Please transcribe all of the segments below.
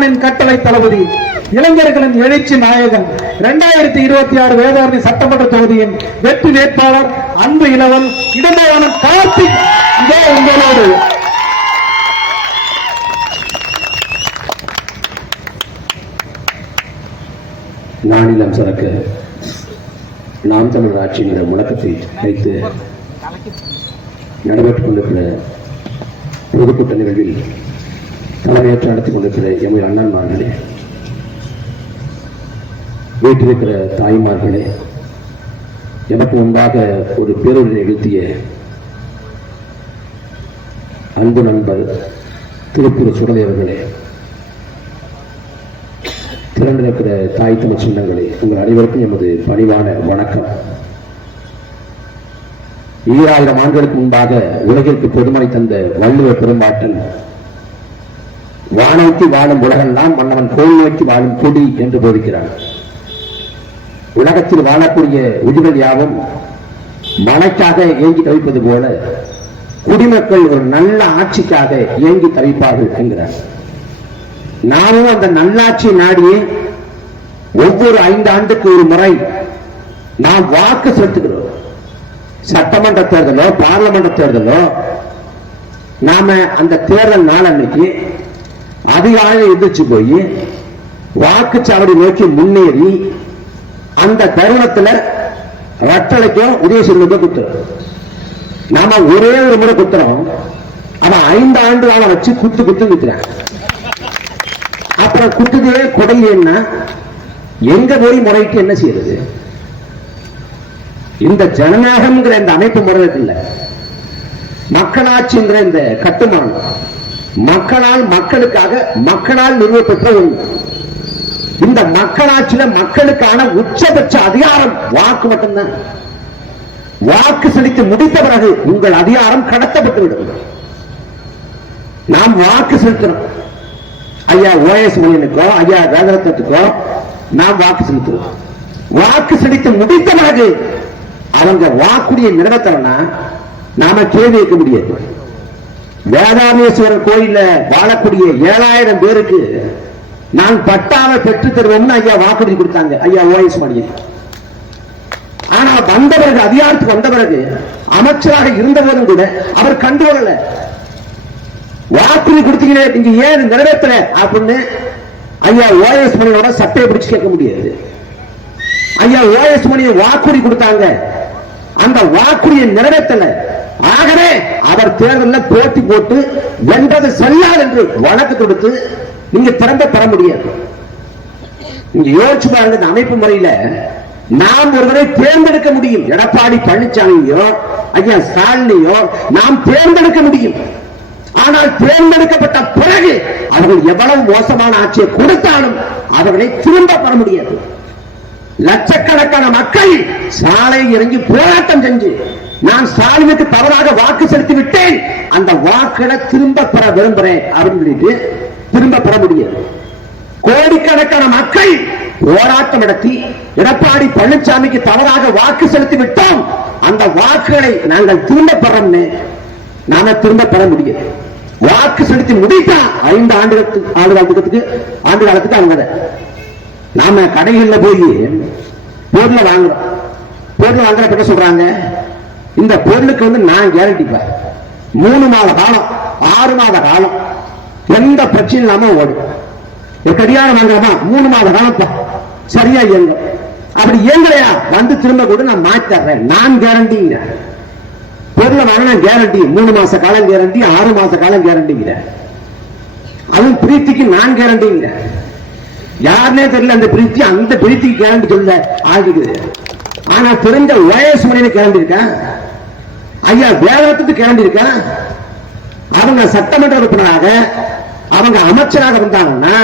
கட்டளை தளபதி, இளைஞர்களின் எழுச்சி நாயகன், 2026 வேதாரணி சட்டமன்ற தொகுதியின் வெற்றி வேட்பாளர் அன்பு இளவல் இடமாவனம் கார்த்திக் இதோ உங்களோடு. நானிலம் சரக்க நாம் தமிழர் ஆட்சியின் முழக்கத்தை வைத்து நடைபெற்றுக் கொண்டிருக்கிற பொதுக்கூட்ட நிகழ்வில் தலைமையேற்று நடத்திக் கொண்டிருக்கிற எமது அண்ணன்மார்களே, வீட்டிருக்கிற தாய்மார்களே, எனக்கு முன்பாக ஒரு பேருரை நிகழ்த்திய அன்பு நண்பர் திருப்பூர் சுடதேவர்களே, திறந்திருக்கிற தாய் தமிழ் சொந்தங்களே, உங்கள் அனைவருக்கும் எமது பணிவான வணக்கம். 2000 ஆண்டுகளுக்கு முன்பாக உலகிற்கு பொதுமறை தந்த வள்ளுவ பெரும்பாட்டன் வானோக்கி வாழும் உலகெல்லாம் மன்னவன் கோல் நோக்கி வாழும் கொடி என்று போதிக்கிறான். உலகத்தில் வாழக்கூடிய உயிர்கள் யாவும் மழைக்காக ஏங்கி தவிப்பது போல குடிமக்கள் ஒரு நல்ல ஆட்சிக்காக ஏங்கி தவிப்பார்கள் என்கிறார். நாமும் அந்த நல்லாட்சி நாடியே ஒவ்வொரு 5 ஆண்டுக்கு ஒரு முறை நாம் வாக்கு செலுத்துகிறோம். சட்டமன்ற தேர்தலோ பார்லமெண்ட் தேர்தலோ நாம அந்த தேர்தல் நாள் அன்னைக்கு அதிகாலை எதிர்த்து போய் வாக்குச்சாவடி நோக்கி முன்னேறி அந்த தருணத்தில் ரட்டளைக்கும் உதயசூரியனுக்கோ குத்துறோம். நாம ஒரே ஒரு முறை குத்துறோம், அவன் 5 ஆண்டு கால வச்சு குத்து குத்துறான். அப்புறம் குத்துதே கொடையின்னா எங்க போய் முறைக்கு என்ன செய்யறது? இந்த ஜனநாயகம்ங்கிற இந்த அமைப்பு முறை இல்லை, மக்களாட்சிங்கிற இந்த கட்டுமானம் மக்களால் மக்களுக்காக மக்களால் நிறுவப்பெற்ற ஒன்று. இந்த மக்களாட்சியில மக்களுக்கான உச்சபட்ச அதிகாரம் வாக்கு மட்டும்தான். வாக்கு செலுத்தி முடித்த பிறகு உங்கள் அதிகாரம் கடத்தப்பட்டு விடும். நாம் வாக்கு செலுத்துறோம். ஐயா OS மணியனுக்கோ ஐயா வேதரத்னத்துக்கோ நாம் வாக்கு செலுத்துவோம். வாக்கு செலுத்தி முடித்த பிறகு அவங்க வாக்குடைய நிறைவேற்றலன்னா நாம கேள்வி கேட்க முடியாது. வேதாரண்யேஸ்வரர் கோயில வாழக்கூடிய 7000 பேருக்கு நான் பட்டாவை பெற்று தருவோம்னு ஐயா வாக்குறுதி கொடுத்தாங்க, ஐயா OS மணியன். ஆனா வந்த பிறகு அதிகாரத்துக்கு வந்த பிறகு அமைச்சராக இருந்த போதும் கூட அவர் கண்டுகொள்ளல. வாக்குறுதி கொடுத்தீங்களே, நீங்க ஏன் நிறைவேற்றல அப்படின்னு ஐயா OS மணியோட சட்டையை பிடிச்சு கேட்க முடியாது. ஐயா OS மணியை வாக்குறுதி கொடுத்தாங்க, அந்த வாக்குறுதியை நிறைவேற்றல. ஆகவே அவர் தேர்தலில் போட்டி போட்டு வென்றது செல்லாது என்று வழக்கு கொடுத்து நீங்க திறந்த பெற முடியாது. நீங்க யோசிச்சு பாருங்க, இந்த அமைப்பு முறையில நாம் ஒருவரை தேர்ந்தெடுக்க முடியும். எடப்பாடி பழனிசாமியோ ஐயா ஸ்டாலினையோ நாம் தேர்ந்தெடுக்க முடியும். ஆனால் தேர்ந்தெடுக்கப்பட்ட பிறகு அவர்கள் எவ்வளவு மோசமான ஆட்சியை கொடுத்தாலும் அவர்களை திரும்ப பெற முடியாது. லட்சக்கணக்கான மக்கள் சாலை இறங்கி போராட்டம் செஞ்சு நான் ஸ்டாலினுக்கு தவறாக வாக்கு செலுத்தி விட்டேன், அந்த வாக்குகளை திரும்ப பெற விரும்புறேன் அப்படின்னு சொல்லிட்டு திரும்ப பெற முடியாது. கோடிக்கணக்கான மக்கள் போராட்டம் நடத்தி எடப்பாடி பழனிசாமிக்கு தவறாக வாக்கு செலுத்தி விட்டோம், அந்த வாக்குகளை நாங்கள் திரும்ப பெறோம்னு நாம திரும்ப பெற முடியாது. வாக்கு செலுத்தி முடித்தா 5 ஆண்டு காலத்துக்கு அவங்க நாம கடைகளில் போய் பொருளை வாங்குறோம். பொருள் வாங்குற சொல்றாங்க, இந்த பொருளுக்கு நான் கேரண்டிப்பேன், 3 மாத காலம் 6 மாத காலம் எந்த பிரச்சனை இல்லாம ஓடும். கடிகாரம் வாங்குறோமா 3 மாத காலம் சரியா இயங்க. அப்படி இயங்கலையா வந்து திரும்ப கூட நான் மாற்றி தர்றேன், நான் கேரண்டிங்க. பொருளை வாங்கினா கேரண்டி 3 மாச காலம் கேரண்டி, 6 மாச காலம் கேரண்டிங்கிற. அதுவும் பிரீத்திக்கு நான் கேரண்டிங்கிற. யாருன்னே தெரியல அந்த பிரீத்தி, அந்த பிரீத்திக்கு கேரண்டி சொல்ல ஆகிக்குது. ஆனா தெரிஞ்ச OS மணியனுக்கு கேரண்டி இருக்கா, ஐயா வேதத்துக்கு கேரண்டி இருக்கா? அவங்க சட்டமன்ற உறுப்பினராக அவங்க அமைச்சராக இருந்தாங்கன்னா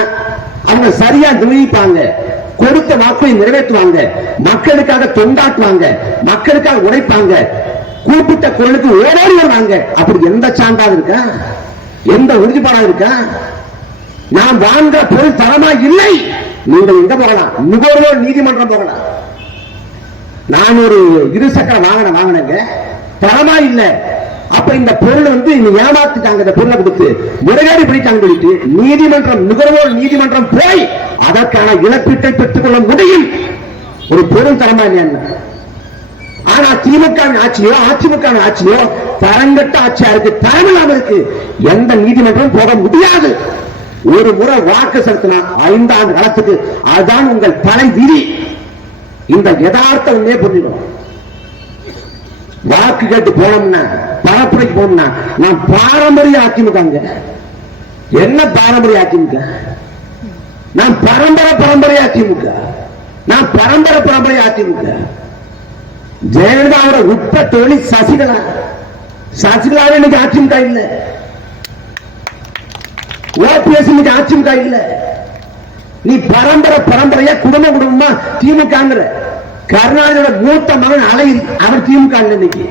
அவங்க சரியா நிர்வகிப்பாங்க, கொடுத்த வாக்கை நிறைவேற்றுவாங்க, மக்களுக்காக தொண்டாற்றுவாங்க, மக்களுக்காக உழைப்பாங்க, கூப்பிட்ட குரலுக்கு ஓடோடி வருவாங்க. அப்படி எந்த சான்றாக இருக்கா, எந்த உறுதிப்பாடாக இருக்கா? நாம் வாங்குற பொருள் தரமா இல்லை. நீங்கள் எங்க போகலாம்? நுகர்வோர் நீதிமன்றம் போகலாம். நான் ஒரு 2 சக்கர வாங்கினேங்க, தரமா இல்லை, அப்ப இந்த பொருள் வந்து ஏமாத்திட்டாங்க, இந்த பொருளை கொடுத்து முறைகேடு பண்ணிட்டாங்க சொல்லிட்டு நீதிமன்றம், நுகர்வோர் நீதிமன்றம் போய் அதற்கான இழப்பீட்டை பெற்றுக் கொள்ள முடியும். ஒரு பொருள் தரமா இல்லையா? ஆனா திமுக ஆட்சியோ அதிமுக ஆட்சியோ தரங்கட்ட ஆட்சியா இருக்கு, தரமில்லாம இருக்கு. எந்த நீதிமன்றம் போக முடியாது. ஒரு முறை வாக்கு செலுத்தினா 5 ஆண்டு காலத்துக்கு அதுதான் உங்கள் தலை விதி. இந்த யதார்த்தம் புரிஞ்சுக்கணும். வாக்கு கேட்டு போனோம்னா, பரப்புரைக்கு போனோம்னா, நான் பாரம்பரிய அதிமுக. என்ன பாரம்பரிய அதிமுக? நான் பரம்பரை அதிமுக. நான் பரம்பரை அதிமுக. ஜெயலலிதாவோட உட்ப தொழில் சசிகலாவே இன்னைக்கு அதிமுக இல்ல. ஓபிஎஸ் இன்னைக்கு அதிமுக இல்ல. நீ பரம்பரையா குடும்பமா திமுக. கருணாநிதியோட மூத்த மகன் அழகிரி, அவர் திமுக இன்னைக்கு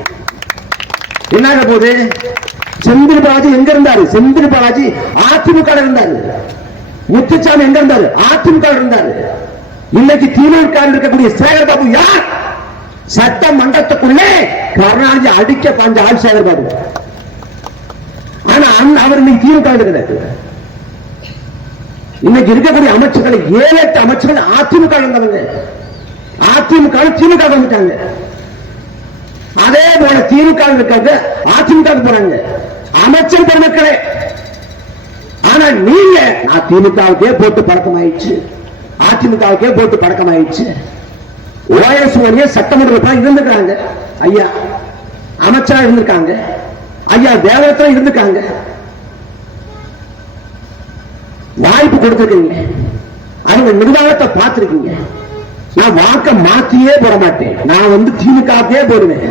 என்ன போது. செந்தில் பாலாஜி எங்க இருந்தாரு? செந்தில் பாலாஜி அதிமுக இருந்தாரு. முத்துசாமி எங்க இருந்தாரு? அதிமுக இருந்தாரு. இன்னைக்கு திமுக இருக்கக்கூடிய சேகர் பாபு யார்? சட்டமன்றத்துக்குள்ளே கருணாநிதி அடிக்க பாஞ்ச ஆள் சேகர் பாபு. ஆனா அவர் இன்னைக்கு திமுக கிடையாது. இன்னைக்கு இருக்கக்கூடிய அமைச்சர்களை 7-8 அமைச்சர்கள் அதிமுக இருந்தவங்க. அதிமுக திமுக வந்துட்டாங்க. அதே போல திமுக இருக்காங்க, அதிமுக போறாங்க அமைச்சர் பெருமக்களே. ஆனா நீங்க அதிமுகவுக்கே போட்டு பழக்கமாயிடுச்சு, அதிமுகவுக்கே போட்டு பழக்கமாயிடுச்சு. ஓஎஸ் மணிய சட்டமன்றத்தில் இருந்துக்கிறாங்க ஐயா, அமைச்சரா இருந்திருக்காங்க ஐயா, தேவத்துல இருந்திருக்காங்க. வாய்ப்பு கொடுத்திருக்கீங்க, அவங்க நிர்வாகத்தை பார்த்திருக்கீங்க. நான் வாக்க மாத்தியே போட மாட்டேன். நான் திமுகவே போடுவேன்.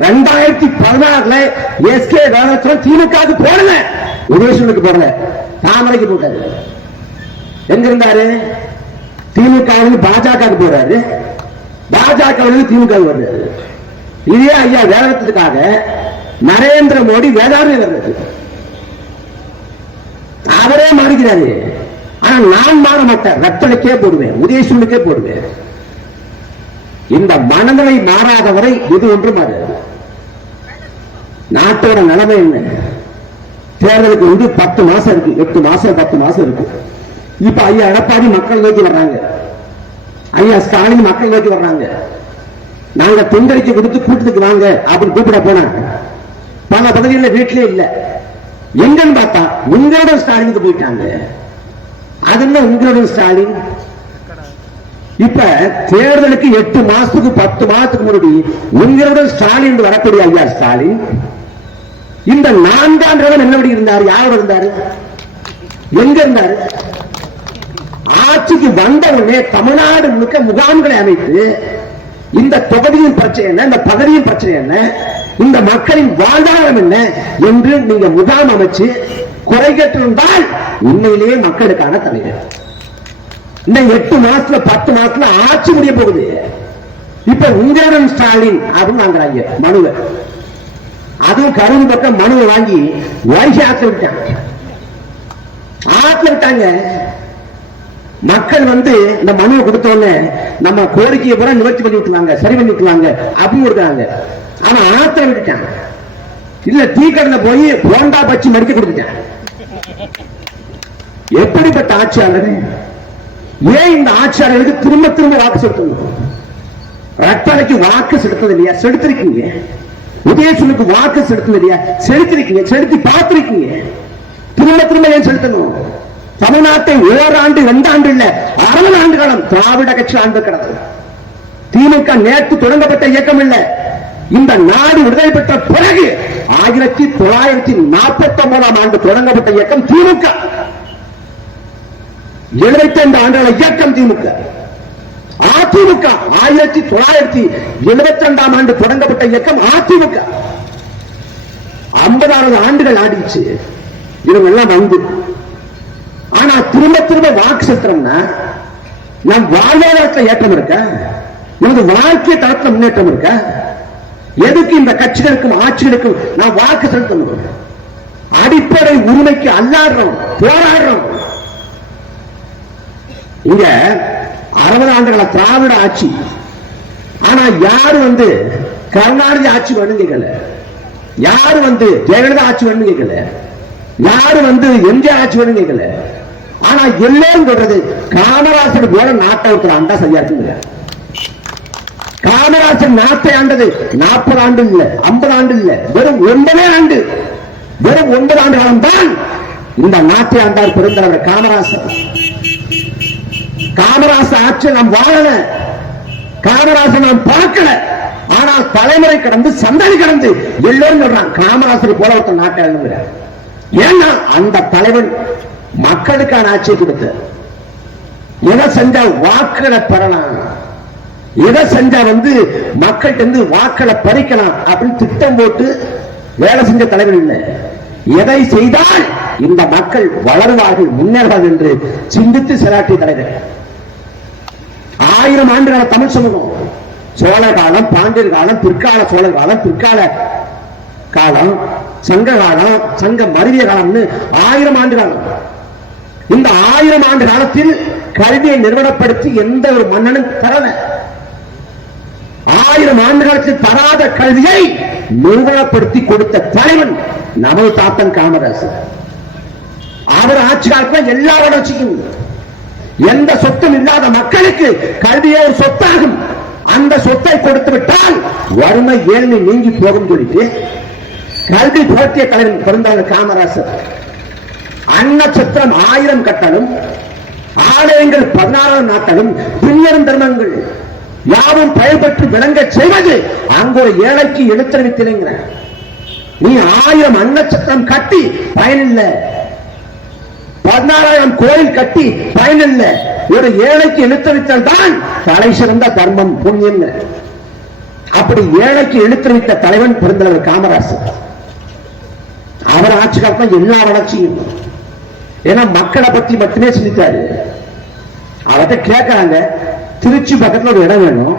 2016 எஸ்கே வேலத்துல திமுக போடல, உதயசூனுக்கு போடல, தாமரைக்கு போட்டாரு. எங்க இருந்தாரு? திமுக பாஜக போறாரு, பாஜக திமுக வர்றாரு. இதே ஐயா வேலத்துக்காக நரேந்திர மோடி வேதாரண்யம் வர்றாரு. அவரே மாறிக்கிறாரு. ஆனா நான் மாற மாட்டேன், ரத்தனுக்கே போடுவேன், உதயசூனுக்கே போடுவேன். இந்த மனநிலை மாறாதவரை இது ஒன்று மாறாது. நாட்டோட நிலைமை என்ன? தேர்தலுக்கு 10 மாசம் இருக்கு, 8 மாசம் 10 மாசம் இருக்கு. இப்ப ஐயா எடப்பாடி மக்கள் நோக்கி வர்றாங்க, ஐயா ஸ்டாலின் மக்கள் நோக்கி வர்றாங்க. நாங்க தெண்டடிக்க கொடுத்து கூட்டத்துக்கு வாங்க அப்படின்னு கூப்பிட போனா பல பகுதிகளில் வீட்டிலே இல்ல. எங்கன்னு பார்த்தா உங்களோட ஸ்டாலினுக்கு போயிட்டாங்க. அதுல உங்களோட ஸ்டாலின் இப்ப தேர்தலுக்கு 8 மாசத்துக்கு 10 மாசத்துக்கு முன்னாடி உங்களோட ஸ்டாலின் வரக்கூடிய ஐயா ஸ்டாலின் இந்த 4 ஆண்டுகள் என்ன இருந்தாரு? யாரோட இருந்தாரு? எங்க இருந்தாரு? ஆட்சிக்கு வந்த உடனே தமிழ்நாடு முழுக்க முகாம்களை அமைத்து இந்த தொகுதியின் பிரச்சனை என்ன, இந்த பகுதியின் பிரச்சனை என்ன, இந்த மக்களின் வாழ்வாதாரம் என்ன என்று நீங்க முகாம் அமைச்சு குறை கேட்டிருந்தால் உண்மையிலேயே மக்களுக்கான தலைவர். இந்த 8 மாசத்துல 10 மாசத்துல ஆட்சி முடிய போகுது. இப்ப உங்களுடன் ஸ்டாலின் அப்படின்னு வாங்குறாங்க மனுவை. அதுவும் கருண் பக்கம் மனுவை வாங்கி வருஷ ஆத்துல விட்டாங்க. மக்கள் இந்த மனுவை கொடுத்தோன்னு நம்ம கோரிக்கையை பூரா நிவர்த்தி பண்ணி விட்டுருவாங்க, சரி பண்ணி விட்டுருவாங்க அப்படின்னு கொடுக்குறாங்க. ஆனா ஆத்திரம் விட்டுட்டான். இல்ல டீ கடையில போய் போண்டா பச்சி மடிக்க கொடுத்துட்டான். எப்படிப்பட்ட ஆட்சியாளர்? ஏன் இந்த ஆட்சியாளருக்கு திரும்ப திரும்ப வாக்கு செலுத்தணும்? ரட்டளைக்கு வாக்கு செலுத்தது இல்லையா? செலுத்திருக்கீங்க. உதயசூனுக்கு வாக்கு செலுத்தது இல்லையா? செலுத்திருக்கீங்க, செலுத்தி பார்த்திருக்கீங்க. திரும்ப திரும்ப ஏன் செலுத்தணும்? தமிழ்நாட்டை ஓராண்டு 2 ஆண்டு இல்ல 60 ஆண்டு காலம் திராவிட கட்சி ஆண்டு கிடந்தது. திமுக நேற்று தொடங்கப்பட்ட இயக்கம் இல்ல. இந்த நாடு விடுதலை பெற்ற பிறகு 1949 ஆண்டு தொடங்கப்பட்ட இயக்கம் திமுக. 75 ஆண்டுகள இயக்கம் திமுக. அதிமுக 1972 ஆண்டு தொடங்கப்பட்ட இயக்கம் அதிமுக. 50 ஆண்டுகள் ஆடிச்சு இவங்க எல்லாம் ஆனா திரும்ப திரும்ப வாக்கு செலுத்துறோம்னா நம் வாழ்வாதாரத்தில் ஏற்றம் இருக்க, நமது வாழ்க்கை தரத்தில் முன்னேற்றம் இருக்க, எதுக்கு இந்த கட்சிகளுக்கும் ஆட்சிகளுக்கும் நாம் வாக்கு செலுத்தணும்? அடிப்படை உரிமைக்கு அல்லாடுறோம், போராடுறோம். இங்க 60 ஆண்டுகள திராவிட ஆட்சி. ஆனா யாரு கருணாநிதி ஆட்சி வேணுங்கல, யாரு ஜெயலலிதா ஆட்சி வேணும்னு கேட்கல, யாரு எம்ஜிஆர் ஆட்சி வேணும்னு கேட்கல. ஆனா எல்லாரும் சொல்றது காமராசர் போல நாட்டை ஒருத்தர் ஆண்டா சரியா இருக்குங்க. காமராசர் நாட்டை ஆண்டது 40 ஆண்டு இல்ல, 50 ஆண்டு இல்ல, வெறும் 9 ஆண்டு. வெறும் 9 ஆண்டு காலம் தான் இந்த நாட்டை ஆண்டார் பெருந்தலைவர் காமராசர். காமராசர் ஆட்சி நாம் வாழல, காமராசர் நாம் பார்க்கல. ஆனால் தலைமுறை கடந்து சந்ததி கடந்து எல்லோரும் சொல்றான் காமராசர் போல ஒருத்தர் நாட்டை ஆளுங்கிறார். ஏன்னா அந்த தலைவன் மக்களுக்கான ஆட்சியை கொடுத்த, எதை செஞ்சா வாக்குகளை பெறலாம், எதை செஞ்சா மக்கள்கிட்ட வாக்களை பறிக்கலாம் அப்படின்னு திட்டம் போட்டு வேலை செஞ்ச தலைவர் இல்லை. எதை செய்தால் இந்த மக்கள் வளருவார்கள், முன்னேறுவார்கள் என்று சிந்தித்து செயலாற்றிய தலைவர். 1000 ஆண்டுகால தமிழ் சமூகம், சோழ காலம், பாண்டியர் காலம், பிற்கால சோழர் காலம், பிற்கால காலம், சங்க காலம், சங்க மருவிய காலம்னு 1000 ஆண்டு காலம். இந்த 1000 ஆண்டு காலத்தில் கல்வியை நிறுவனப்படுத்தி எந்த ஒரு மன்னனும் தரல. 1000 ஆண்டு காலத்தில் தராத கல்வியை நிறுவனப்படுத்தி கொடுத்த தலைவன் நமது தாத்தன் காமராசர். அவர் ஆட்சி காலத்தில் எல்லா வளர்ச்சிக்கும் எந்த சொத்தும் இல்லாத மக்களுக்கு கல்வியே ஒரு சொத்தாகும். அந்த சொத்தை கொடுத்து விட்டால் வறுமை ஏழ்மை நீங்கி போகும் சொல்லிட்டு கல்வி புரட்டிய தலைவன் பிறந்தவர் காமராசர். அன்னச்சத்திரம் 1000 கட்டலும், ஆலயங்கள் 16 நாட்டலும், பின்வரும் தர்மங்கள் யாவும் பயன்பெற்று விளங்க செய்வது அங்கு ஒரு ஏழைக்கு எடுத்தறிவித்திருங்கிற. நீ 1000 அன்னச்சத்திரம் கட்டி பயனில்லை, 14000 கோயில் கட்டி பயனில்லை. ஒரு ஏழைக்கு எழுத்தறிவித்தல் தான் தலை சிறந்த தர்மம், புண்ணியம். அப்படி ஏழைக்கு எழுத்தறிவித்த தலைவன் பெருந்தலைவர் காமராசர். அவர் ஆட்சி காலத்தில் எல்லா வளர்ச்சியும், ஏன்னா மக்களை பத்தி மட்டுமே சிந்தித்தாரு. அவர்கிட்ட கேட்கிறாங்க, திருச்சி பக்கத்தில் ஒரு இடம் வேணும்,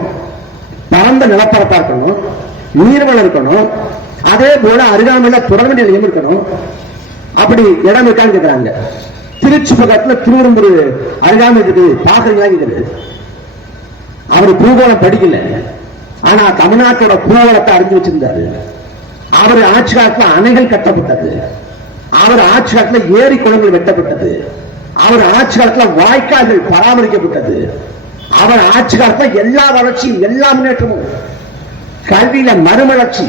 பரந்த நிலப்பரப்பா இருக்கணும், நீர்வளம் இருக்கணும், அதே போல அருகாமையில் தொடர்பு நிலையம் இருக்கணும். அப்படி இடம் இருக்கான்னு கேட்கிறாங்க. திருச்சி பக்கத்தில் திருவெரும்பூர் அருகாமை இருக்குது, பாக்குறீங்க. அவர் பூகோளம் படிக்கல, ஆனா தமிழ்நாட்டோட பூகோளத்தை அறிஞ்சு வச்சிருந்தாரு. அவர் ஆட்சி காலத்தில் அணைகள் கட்டப்பட்டது, அவர் ஆட்சி காலத்தில் ஏரி குளங்கள் வெட்டப்பட்டது, அவர் ஆட்சி காலத்தில் வாய்க்கால்கள் பராமரிக்கப்பட்டது, அவர் ஆட்சி காலத்தில் எல்லா வளர்ச்சியும் எல்லா முன்னேற்றமும், கல்வியில மறுமலர்ச்சி,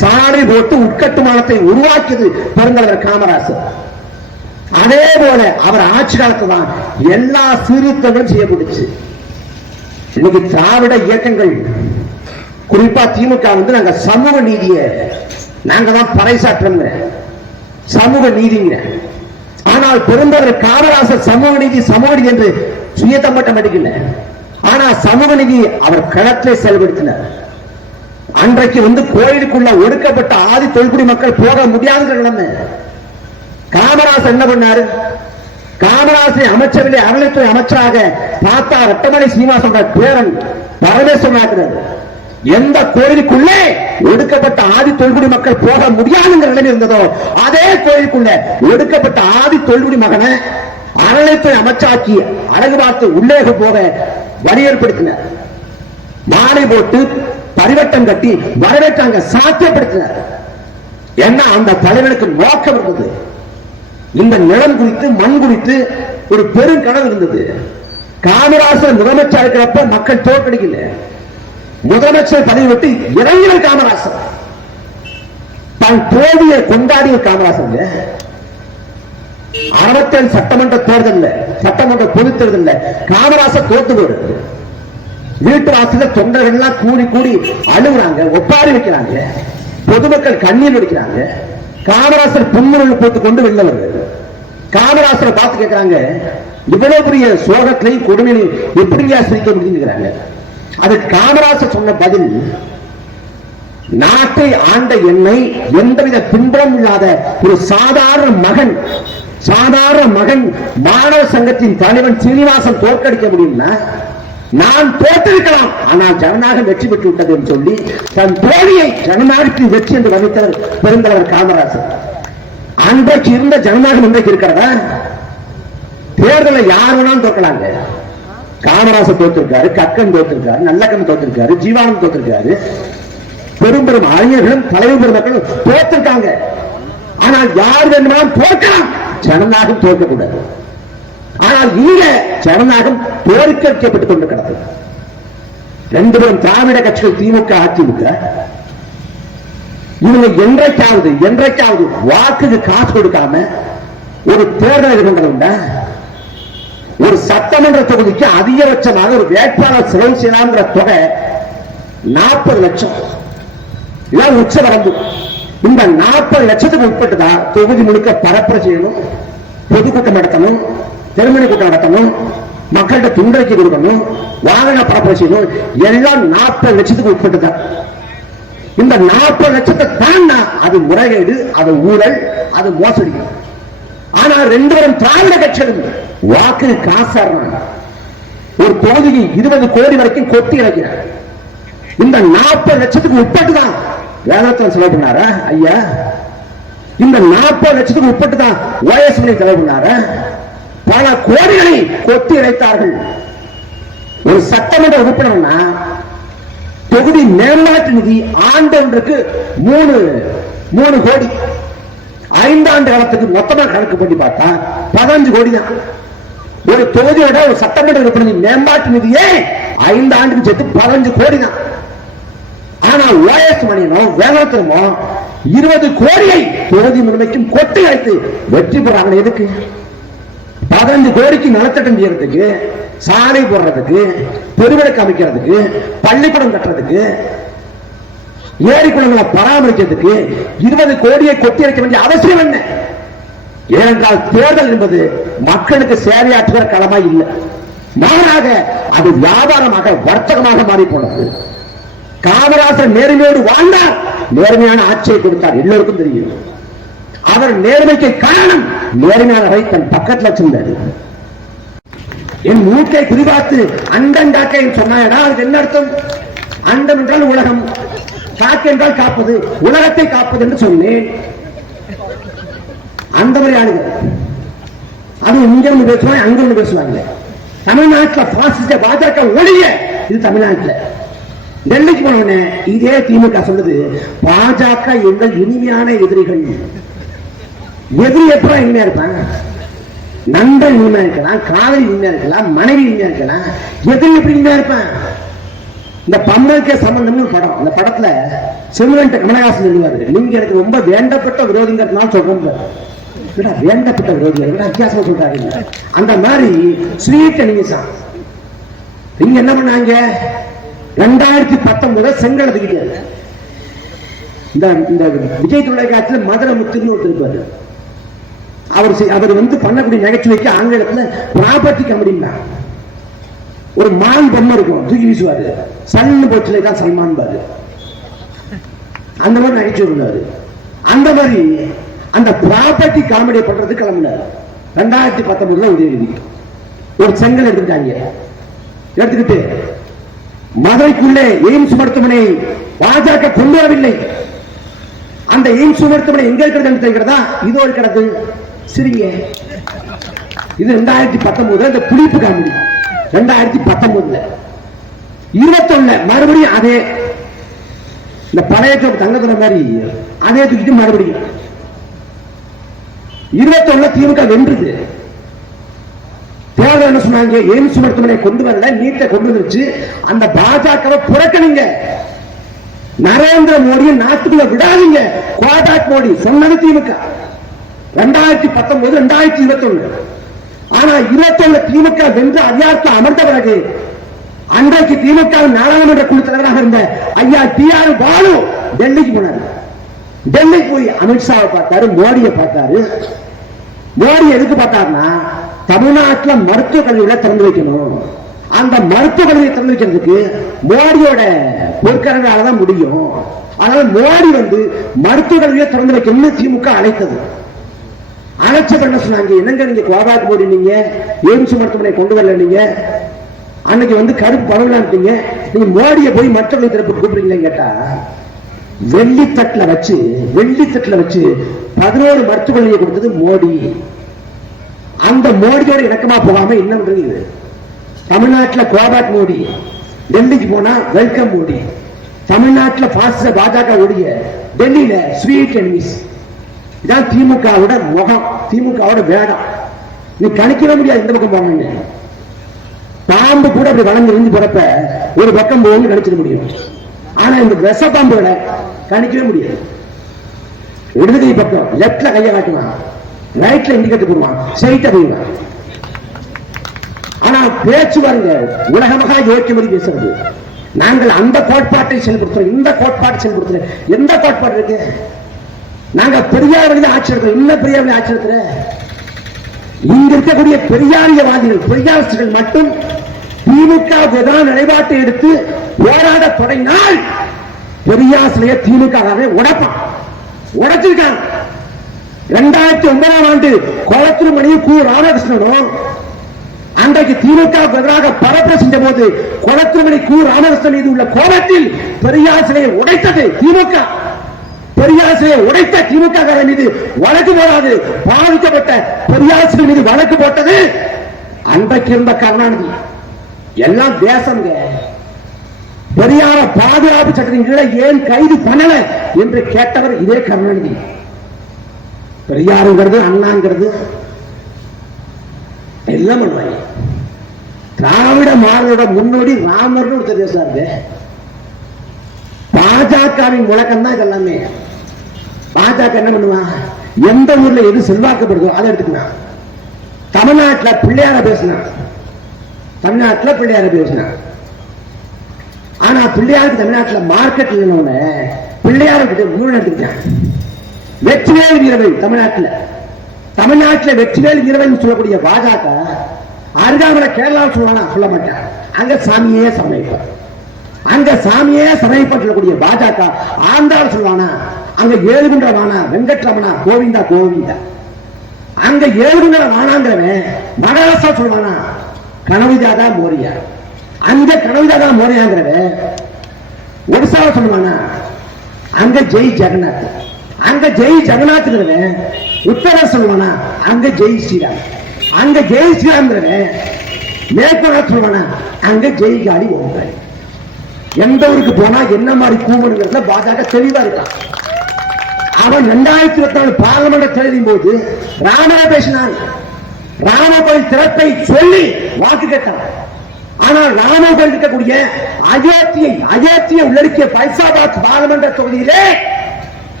சாலை போட்டு உட்கட்டுமானத்தை உருவாக்கியது பெருந்தலைவர் காமராசர். அதே போல அவர் ஆட்சி காலத்தில் தான் எல்லா சீர்திருத்தங்களும் செய்யப்பட்டுச்சு. இன்னைக்கு திராவிட இயக்கங்கள், குறிப்பா திமுக நாங்க சமூக நீதியை நாங்க தான் பறைசாற்றுங்க, சமூக நீதிங்க. ஆனால் பெருந்தலைவர் காமராசர் சமூக நீதி என்று சுயத்தம்பட்டம் அடிக்கல. ஆனா சமூக நீதி அவர் களத்திலே செயல்படுத்தினார். அன்றைக்கு கோயிலுக்குள்ள ஒடுக்கப்பட்ட ஆதி தொல்குடி மக்கள் போக முடியாத நிலைமை. காமராசர் என்ன பண்ணாரு? காமராசரை அமைச்சரிலே அறநிலைத்துறை அமைச்சராக பார்த்தா ரட்டமலை சீனிவாசன் பேரன் பரமேஸ்வரன் எந்த கோயிலுக்குள்ளே ஒடுக்கப்பட்ட ஆதி தொல்குடி மக்கள் போக முடியாதுங்கிற நிலைமை இருந்ததோ அதே கோயிலுக்குள்ள ஒடுக்கப்பட்ட ஆதி தொல்குடி மகனை அறநிலைத்துறை அமைச்சாக்கி அழகு பார்த்து உள்ளே போக வழி ஏற்படுத்தினார். மாலை போட்டு பரிவட்டம் கட்டி வரவேற்றாங்க, சாத்தியப்படுத்தினார். என்ன அந்த தலைவனுக்கு நோக்கம் இருந்தது. இந்த நிலம் குறித்து மண் குறித்து ஒரு பெரும் கனவு இருந்தது. காமராசர் முதலமைச்சர் இருக்கிறப்ப மக்கள் தோற்கடிக்கல. முதலமைச்சர் பதவி விட்டு இறங்கிய காமராசர், தன் தோல்வியை கொண்டாடிய காமராசர் 67 சட்டமன்ற தேர்தல், சட்டமன்ற பொது தேர்தல் காமராசர் தோத்து போயிடுது. வீட்டு வாசல தொண்டர்கள் எல்லாம் கூடி கூடி அழுகுறாங்க, ஒப்பாரி வைக்கிறாங்க, பொதுமக்கள் கண்ணீர் வடிக்கிறாங்க. காமராசர் புன்முறுவல் போட்டுக் கொண்டு வெளில வருது. காமராசரை பார்த்து கேட்கிறாங்க, இவ்வளவு பெரிய சோகத்திலையும் கொடுமையிலையும் எப்படியா சிரிக்க முடியுங்கிறாங்க. அது காமராசர் சொன்ன பதில், நாட்டை ஆண்ட என்னை எந்தவித பின்புலம் இல்லாத ஒரு சாதாரண மகன் மாணவர் சங்கத்தின் தலைவன் சீனிவாசன் தோற்கடிக்க முடியும்னா நான் தோற்றிருக்கலாம், ஆனால் ஜனநாயகம் வெற்றி பெற்று விட்டது என்று சொல்லி தன் தோழியை ஜனநாயகத்தின் வெற்றி என்று வகித்தவர் பெருந்தலைவர் காமராசர். அன்றைக்கு இருந்த ஜனநாயகம் இன்றைக்கு இருக்கிறதா? தேர்தலில் யார் வேணாலும் தோற்கலாங்க. காமராசர் தோற்றிருக்காரு, கக்கன் தோற்றிருக்காரு, நல்லக்கன் தோற்றிருக்காரு, ஜீவானந்த் தோற்றிருக்காரு, பெரும் பெரும் அறிஞர்களும் தலைவர் பெருமக்களும் தோற்றிருக்காங்க. ஆனால் யார் வேண்டுமானாலும் தோற்கலாம், ஜனநாயகம் தோற்கக்கூடாது. ஆனால் இங்க ஜனநாயகம் தோற்கடிக்கப்பட்டுக் கொண்டிருக்கிறது. ரெண்டு பேரும் திராவிட கட்சிகள் திமுக அதிமுக இவங்க என்றைக்காவது வாக்குக்கு காசு கொடுக்காம ஒரு தேர்தல் எதிர்கொண்டா ஒரு சட்டமன்ற தொகுதிக்கு அதிகபட்சமாக ஒரு வேட்பாளர் செலவு செய்யலாம்ங்கிற தொகை 40 லட்சம் இதான் உச்ச வரம்பு. இந்த 40 லட்சத்துக்கு உட்பட்டுதான் தொகுதி முழுக்க பரப்புரை செய்யணும், பொதுக்கூட்டம் நடத்தணும், திருமண கூட்டம் நடத்தணும், மக்கள்கிட்ட துண்டறிக்கை கொடுக்கணும், வாகன பரப்புரை செய்யணும். எல்லாம் 40 லட்சத்துக்கு உட்பட்டுதான். இந்த 40 லட்சத்தை தாண்டா அது முறைகேடு, அது ஊழல், அது மோசடி. ஆனா ரெண்டு பேரும் திராவிட கட்சிகள் வாக்கு காசாடுறாங்க. ஒரு தொகுதிக்கு 20 கோடி வரைக்கும் கொட்டி இறக்கிறார். இந்த 40 லட்சத்துக்கு உட்பட்டுதான் வேதத்தில் செலவு பண்ணாரா ஐயா? இந்த 40 லட்சத்துக்கு உட்பட்டுதான் OS மணி செலவு பண்ணாரா? பல கோடிகளை கொட்டி இறைத்தார்கள். ஒரு சட்டமன்ற உறுப்பினர்னா தொகுதி மேம்பாட்டு நிதி ஆண்டு ஒன்றுக்கு 3 கோடி, 5 ஆண்டு காலத்துக்கு மொத்தமா கணக்கு பண்ணி பார்த்தா 15 கோடி தான். ஒரு தொகுதியோட ஒரு சட்டமன்ற உறுப்பினர் மேம்பாட்டு நிதியே 5 ஆண்டுக்கு சேர்த்து 15 கோடி தான். ஆனா OS மணியனோ வேகத்திரமோ 20 கோடியை தொகுதி முழுமைக்கும் கொட்டி வைத்து வெற்றி பெறாங்க. எதுக்கு? 15 கோடிக்கு நலத்திட்டம் செய்யறதுக்கு, சாலை போடுறதுக்கு, பெருவிளக்கு அமைக்கிறதுக்கு, பள்ளிக்கூடம் கட்டுறதுக்கு, ஏரி குளங்களை பராமரிக்கிறதுக்கு 20 கோடியை கொட்டி வைக்க வேண்டிய அவசியம் என்ன? ஏனென்றால் தேர்தல் என்பது மக்களுக்கு சேவையாற்றுகிற களமா இல்லை, மாறாக அது வியாபாரமாக வர்த்தகமாக மாறி போனது. காமராசர் நேர்மையோடு வாழ்ந்தார், நேர்மையான ஆட்சியை கொடுத்தார், எல்லோருக்கும் தெரியும். அவர் நேர்மைக்கு காரணம் நேர்மையானவை தன் பக்கத்தில் வச்சிருந்தார். என் மூக்கை குறிபார்த்து அண்டன் காக்க சொன்னா அதுக்கு என்ன அர்த்தம்? அண்டம் என்றால் உலகம், காக்க என்றால் காப்பது, உலகத்தை காப்பது என்று சொன்னேன். அந்த மாதிரி ஆளுங்க அது இங்க ஒன்று பேசுவாங்க, அங்க ஒன்று பேசுவாங்க. தமிழ்நாட்டில் பாசிச பாஜக ஒழிய இது தமிழ்நாட்டில். டெல்லிக்கு போனோடனே இதே திமுக சொல்லுது பாஜக எங்கள் இனிமையான எதிரிகள். எதிரி எப்ப இனிமையா இருப்பாங்க? நண்பன் இனிமையா இருக்கலாம், காதலி இனிமையா இருக்கலாம், மனைவி இனிமையா இருக்கலாம், எதிரி எப்படி இனிமையா இருப்பான்? இந்த பம்பருக்கே சம்பந்தம்னு படம், அந்த படத்துல செல்வன்ட்ட கமலஹாசன் எழுதுவாரு, நீங்க எனக்கு ரொம்ப வேண்டப்பட்ட விரோதிங்கிறதுனால சொல்றோம். வேண்டப்பட்ட விரோதிகள் வித்தியாசமா சொல்றாங்க. அந்த மாதிரி ஸ்வீட் எனிமிஸாம். நீங்க என்ன பண்ணாங்க? 2019 செங்கல் தூக்கிட்டாரு. இந்த விஜய் தொலைக்காட்சியில் மதுரை முத்துன்னு ஒருத்தர் இருப்பாரு. அவர் வந்து பண்ணக்கூடிய நகைச்சுவைக்கு ஆங்கிலத்துல ப்ராப்பர்ட்டி கம்பெனி ஒரு மான் பொம்மை இருக்கும், தூக்கி வீசுவாரு, சன்னு போச்சுல தான் சல்மான் பாரு, அந்த மாதிரி நகைச்சுவை இருந்தாரு. அந்த மாதிரி அந்த ப்ராப்பர்ட்டி காமெடி பண்றது கிளம்பினார். 2019 உதயநிதி ஒரு செங்கல் எடுத்துட்டாங்க. எடுத்துக்கிட்டு மதுரைக்குள்ளே எய்ம்ஸ் மருத்துவமனை பாஜக கொண்டு வரவில்லை. அந்த எய்ம்ஸ் மருத்துவமனை எங்க இருக்கிறது தெரிகிறதா? இதோ இருக்கிறது. சரிங்க, இது 2019 இந்த புளிப்பு காமெடி. 2019 21 மறுபடியும் அதே இந்த பழைய தங்கத்துல மாதிரி அதே தூக்கிட்டு மறுபடியும் 21 திமுக வென்றுது. தேர்தல் என்ன சொன்னாங்க? எய்ம்ஸ் மருத்துவமனை கொண்டு வரல, நீட்டை கொண்டு வந்துருச்சு, அந்த பாஜகவை புறக்கணிங்க, நரேந்திர மோடியை நாட்டுக்குள்ள விடாதீங்க. கோடாக் மோடி சொன்னது திமுக 2019 2021. ஆனா 21 திமுக வென்று அதிகாரத்தில் அமர்ந்த பிறகு அன்றைக்கு திமுக நாடாளுமன்ற குழு தலைவராக இருந்த ஐயா TR பாலு டெல்லிக்கு போனார். டெல்லிக்கு போய் அமித்ஷாவை பார்த்தாரு, மோடியை பார்த்தாரு. மோடி எதுக்கு பார்த்தாருன்னா தமிழ்நாட்டில் மருத்துவ கல்விகளை திறந்து வைக்கணும். அந்த மருத்துவ கல்வியை திறந்து வைக்கிறதுக்கு மோடியோட பொற்கரங்களாலதான் முடியும். அதனால மோடி வந்து மருத்துவ கல்வியை திறந்து வைக்கணும்னு திமுக அழைத்தது. அழைச்ச பண்ண சொன்னாங்க, என்னங்க நீங்க கோபாக் மோடி, நீங்க எய்ம்ஸ் மருத்துவமனை கொண்டு வரல, நீங்க அன்னைக்கு வந்து கருப்பு பணம்லான்ட்டீங்க, நீங்க மோடியை போய் மருத்துவமனை திறப்பு கூப்பிடுறீங்களேன்னு கேட்டா வெள்ளித்தட்டுல வச்சு 11 மருத்துவ கல்வியை கொடுத்தது மோடி. அந்த மோடியோட இணக்கமா போகாம என்ன பண்றது? தமிழ்நாட்டில் கோபாக் மோடி, டெல்லிக்கு போனா வெல்கம் மோடி. தமிழ்நாட்டில் பாசிச பாஜக உடைய டெல்லியில ஸ்வீட் எனிமீஸ். இதான் திமுகவோட முகம், திமுகவோட வேடம். நீ கணிக்கவே முடியாது இந்த பக்கம் போங்க. பாம்பு கூட அப்படி வளர்ந்து இருந்து போறப்ப ஒரு பக்கம் போகணும்னு கணிச்சிட முடியும். ஆனா இந்த விஷ பாம்புகளை கணிக்கவே முடியாது. இடதுகை பக்கம் லெப்ட்ல கையை காட்டுவான், ரைட்ல இண்டிகேட்டர் போடுவான், ஸ்ட்ரைட்டா போயிடுவான். ஆனா பேச்சு பாருங்க, உலகமாக யோக்கியமதி பேசுறது. நாங்கள் அந்த கோட்பாட்டை செயல்படுத்துறோம், இந்த கோட்பாட்டை செயல்படுத்துறோம். எந்த கோட்பாடு இருக்கு? நாங்க பெரியாரில் ஆட்சி எடுக்கிறோம். இன்னும் பெரியாரில் ஆட்சி எடுக்கிற இங்க இருக்கக்கூடிய பெரியாரியவாதிகள், பெரியாரிஸ்டுகள் மட்டும் திமுக எதிரான நிலைப்பாட்டை எடுத்து போராட தொடங்கினால் பெரியார் சிலையை திமுகவே உடைப்பான். உடைச்சிருக்காங்க. 2009ஆம் ஆண்டு கொளத்தூர்மணி கு ராமகிருஷ்ணனும் அன்றைக்கு திமுக எதிராக பரப்புரை செஞ்ச போது கொளத்தூர்மணி கு ராமகிருஷ்ணன் மீது உள்ள கோபத்தில் பெரியார் சிலையை உடைத்தது திமுக. பெரியார் சிலையை உடைத்த திமுக மீது வழக்கு போடாது, பாதிக்கப்பட்ட பெரியார் சிலை மீது வழக்கு போட்டது அன்றைக்கு இருந்த கருணாநிதி. எல்லாம் தேசங்க. பெரியார பாதுகாப்பு சட்டத்தின் கீழே ஏன் கைது பண்ணல என்று கேட்டவர் இதே கருணாநிதி. பெரியாருங்கிறது அண்ணாங்கிறது எல்லாம் பண்ணுவாங்க. திராவிட மாடலோட முன்னோடி ராமர்னு ஒருத்தர் பேசுறாரு. பாஜகவின் முழக்கம் தான் இதெல்லாமே. பாஜக என்ன பண்ணுவான்? எந்த ஊர்ல எது செல்வாக்கப்படுதோ அதை எடுத்துக்கலாம். தமிழ்நாட்டில் பிள்ளையார பேசினான், தமிழ்நாட்டில் பிள்ளையார பேசினான். ஆனா பிள்ளையாருக்கு தமிழ்நாட்டில் மார்க்கெட் இல்லைன்னு பிள்ளையார முழு எடுத்துக்கிட்டான். வெற்றிவேல் வீரவேல் தமிழ்நாட்டில் வெற்றிவேல் வீரவேல் சொல்லக்கூடிய பாஜக அருகாமல கேரளா சொல்லுவானா? சொல்ல மாட்டான். அங்க சாமியே சமைப்பார். அங்க சாமியே சமைப்பார் சொல்லக்கூடிய பாஜக ஆண்டாள் சொல்லுவானா? அங்க ஏழுகுண்ட வானா வெங்கட்ரமணா கோவிந்தா கோவிந்தா. அங்க ஏழுகுண்ட வானாங்கிறவன் மகாராஷ்டிரா சொல்லுவானா? கனவுதாதா மோரியா. அங்க கனவுதாதா மோரியாங்கிறவன் ஒடிசாவை சொல்லுவானா? அங்க ஜெய் ஜெகநாத். அங்க ஜெய் ஜெகநாத்ங்கிறவன் உத்தர சொல்லுவானா? அங்க ஜெய் ஸ்ரீராம். அங்க ஜெய் ஸ்ரீராம்ங்கிறவன் மேற்கொள்ள சொல்லுவானா? அங்க ஜெய் காளி ஓங்காளி. எந்த ஊருக்கு போனா என்ன மாதிரி கூப்பிடுங்கிறதுல பாஜக தெளிவா இருக்கான். அவன் 2024 பார்லிமெண்ட் தேர்தலின் போது ராமரை பேசினான். ராம கோயில் திறப்பை சொல்லி வாக்கு கேட்டான். ஆனால் ராம கோயில் இருக்கக்கூடிய அயோத்தியை உள்ளடக்கிய பைசாபாத் பார்லிமெண்ட் தொகுதியிலே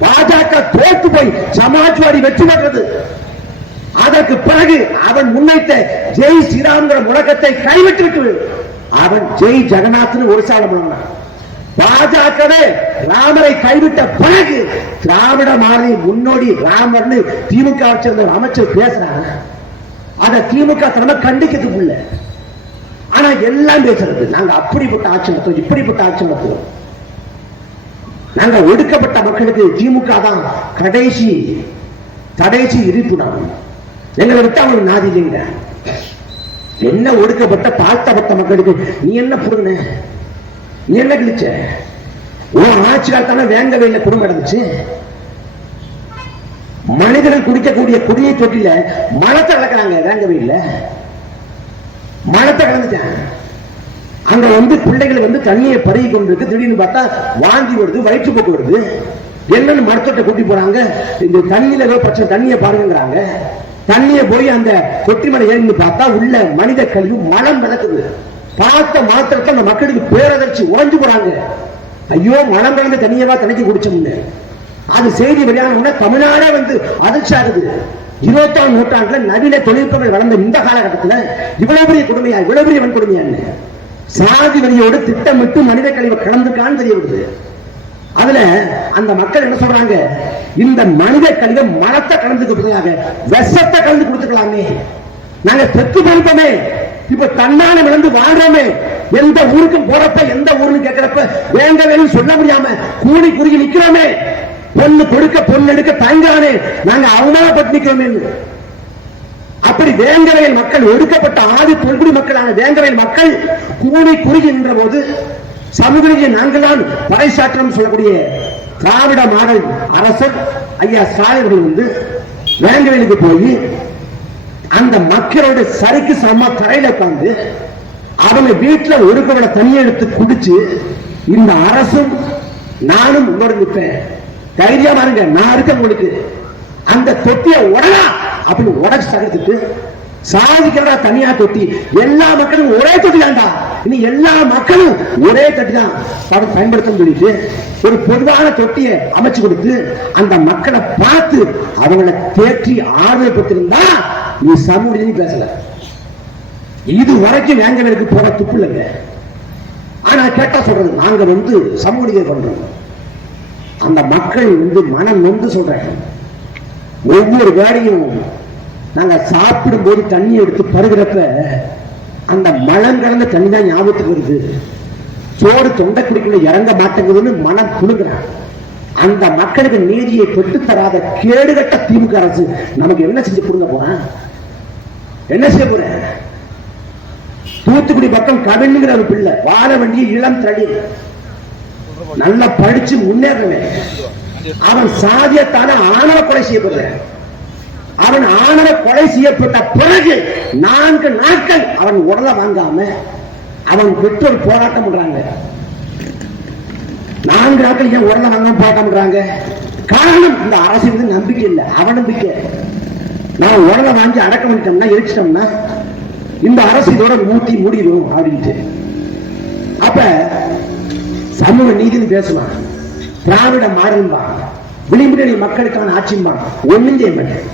பாஜக தோற்று போய் சமாஜ்வாடி வெற்றி பெற்றது. அதற்கு பிறகு அவன் முன்வைத்த ஜெய் ஸ்ரீராம்ங்கிற முழக்கத்தை கைவிட்டு அவன் ஜெய் ஜெகநாத்னு ஒரு சாலம் பண்ணான். பாஜக ராமரை கைவிட்ட பிறகு திராவிட மாடலின் முன்னோடி ராமர்னு திமுக சேர்ந்த அமைச்சர் பேசுறாங்க. அத திமுக தலைமை கண்டிக்கிறதுக்கு இல்ல. ஆனா எல்லாம் பேசுறது நாங்க அப்படிப்பட்ட ஆட்சி நடத்துவோம், இப்படிப்பட்ட ஆட்சி நடத்துவோம். நாங்க ஒடுக்கப்பட்ட மக்களுக்கு திமுக தான் கடைசி இருப்புதான். எங்களை விட்டு அவங்களுக்கு நாதி இல்லைங்க. என்ன ஒடுக்கப்பட்ட தாழ்த்தப்பட்ட மக்களுக்கு நீ என்ன புடுங்க, நீ என்ன கிழிச்ச? உன் ஆட்சி காலத்தான வேங்க வெயில குடும்பம் நடந்துச்சு. மனிதர்கள் குடிக்கக்கூடிய குடியை தொட்டில மலத்தை கலக்கிறாங்க. வேங்க வெயில மலத்தை கலந்துட்டாங்க. அங்க பிள்ளைகள் தண்ணியை பருகி கொண்டிருக்கு. திடீர்னு பார்த்தா வாந்தி வருது, வயிற்றுப்போக்கு வருது. என்னன்னு மருத்துவத்தை கூட்டி போறாங்க. இந்த தண்ணியில ஏதோ பிரச்சனை, தண்ணியை பாருங்கிறாங்க. தண்ணியை போய் அந்த கொட்டி மலை ஏறி பார்த்தா உள்ள மனித கழிவு மலம் மிதக்குது. பார்த்த மாத்திரத்தை அந்த மக்களுக்கு பேரதிர்ச்சி, உறைஞ்சு போறாங்க. ஐயோ, மலம் கலந்து தண்ணியவா தனிக்கு குடிச்சோம்னு அது செய்தி வெளியான தமிழ்நாடே அதிர்ச்சி ஆகுது. 20ஆம் நூற்றாண்டுல நவீன தொழில்நுட்பங்கள் வளர்ந்த இந்த காலகட்டத்தில் இவ்வளவு பெரிய கொடுமையா, இவ்வளவு பெரிய வன்கொடுமையான்னு சாதி வரியோடு திட்டமிட்டு மனித கழிவை கலந்துக்கான்னு தெரிய வருது. அதுல அந்த மக்கள் என்ன சொல்றாங்க? இந்த மனித கழிவை மலத்தை கலந்துக்கிறதுக்காக விஷத்தை கலந்து கொடுத்துக்கலாமே, நாங்க செத்து போயிருப்போமே, இப்ப தன்னால விளந்து வாழ்றோமே, எந்த ஊருக்கும் போறப்ப எந்த ஊருன்னு கேட்கிறப்ப வேங்க வேணும் சொல்ல முடியாம கூடி குறுகி நிக்கிறோமே, பொண்ணு கொடுக்க பொண்ணு எடுக்க தங்கானே நாங்க அவமானப்பட்டு நிக்கிறோமே. அப்படி வேங்கவையில் மக்கள் ஒடுக்கப்பட்ட ஆதி தொல்குடி மக்களான வேங்கவையில் மக்கள் கூடி குறுகி நின்ற போது சமூக நாங்கள் தான் பறைசாற்றம் சொல்லக்கூடிய திராவிட மாடல் அரசர் ஐயா ஸ்டாலின் அவர்கள் வேங்கவேலுக்கு போய் அந்த மக்களோட சரிக்கு சமமா தரையில உட்கார்ந்து அவங்க வீட்டுல ஒடுக்கப்பட தண்ணி எடுத்து குடிச்சு இந்த அரசும் நானும் உங்களோட நிற்பேன், தைரியமா இருங்க, நான் இருக்க உங்களுக்கு. அந்த தொட்டியை உடனா அப்படின்னு உடச்சு தகர்த்துட்டு சாதிக்கிறதா தனியா தொட்டி, எல்லா மக்களும் ஒரே தொட்டி தான்டா, இனி எல்லா மக்களும் ஒரே தொட்டி தான் பயன்படுத்த சொல்லிட்டு ஒரு பொதுவான தொட்டியை அமைச்சு கொடுத்து அந்த மக்களை பார்த்து அவங்களை தேற்றி ஆறுதல் பெற்றிருந்தா நீ சமூக நீதி பேசல. இது வரைக்கும் வேங்கவேலுக்கு போற துப்பு இல்லைங்க. ஆனா கேட்டா சொல்றது நாங்க சமூக நீதி பண்றோம். அந்த மக்கள் மனம் நொந்து சொல்றாங்க. ஒவ்வொரு வேலையும் நாங்க சாப்பிடும் போது தண்ணி எடுத்து பருகிறப்ப அந்த மலம் கலந்த தண்ணி தான் ஞாபகத்துக்கு வருது. சோறு தொண்டை குடிக்குள்ள இறங்க மாட்டேங்குதுன்னு மனம் குழுங்குறாங்க. அந்த மக்களுக்கு நீதியை பெற்று தராத கேடுகட்ட திமுக அரசு நமக்கு என்ன செஞ்சு கொடுங்க போறேன், என்ன செய்ய போற? தூத்துக்குடி பக்கம் கவிழ்ங்கிற ஒரு பிள்ளை வாழ வேண்டிய இளம் தடி நல்லா படிச்சு முன்னேறவன், அவன் சாதியத்தால ஆணவ கொலை செய்யப்படுற. அவன் ஆணவ கொலை செய்யப்பட்ட பிறகு 4 நாட்கள் அவன் உடலை வாங்காம அவன் பெற்றோர் போராட்டம் பண்றாங்க. 4 நாட்கள் ஏன் உடலை வாங்காம போராட்டம் பண்றாங்க? காரணம் இந்த அரசு நம்பிக்கை இல்லை, அவநம்பிக்கை. நான் உடலை வாங்கி அடக்க பண்ணிட்டோம்னா எரிச்சிட்டோம்னா இந்த அரசு இதோட மூடிடும் அப்படின்ட்டு. அப்ப சமூக நீதினு பேசுவான், திராவிட மாறும்பா, விளிம்புநிலை மக்களுக்கான ஆட்சிம்பா, ஒண்ணும் செய்ய மாட்டேன்.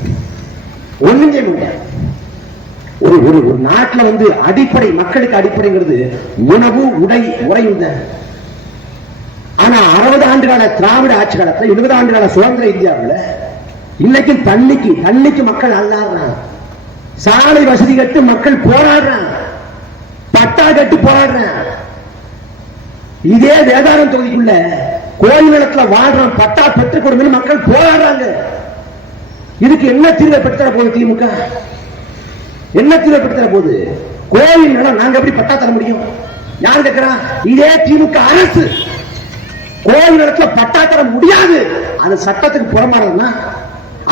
ஒரு நாட்டில் அடிப்படை மக்களுக்கு அடிப்படைங்கிறது உணவு, உடை, உறையும். ஆனா 60 ஆண்டு கால திராவிட ஆட்சி காலத்துல 70 ஆண்டு கால சுதந்திர இந்தியாவில் இன்னைக்கு தண்ணிக்கு மக்கள் அல்லாடுறாங்க. சாலை வசதி கட்டு மக்கள் போராடுறாங்க, பட்டா கட்டு போராடுறாங்க. இதே வேதாரம் தொகுதிக்குள்ள கோயில் நிலத்துல வாழ்றான், பட்டா பெற்றுக் கொடுங்க மக்கள் போராடுறாங்க. இதுக்கு என்ன தீர்வை பெற்றுத்தர போகுது திமுக? என்ன தீர்வை பெற்றுத்தர போகுது? கோயில் நிலம் நாங்க எப்படி பட்டா தர முடியும்? யார் கேட்கிறான்? இதே திமுக அரசு கோயில் நிலத்துல பட்டா தர முடியாது, அது சட்டத்துக்கு புறமானதுன்னா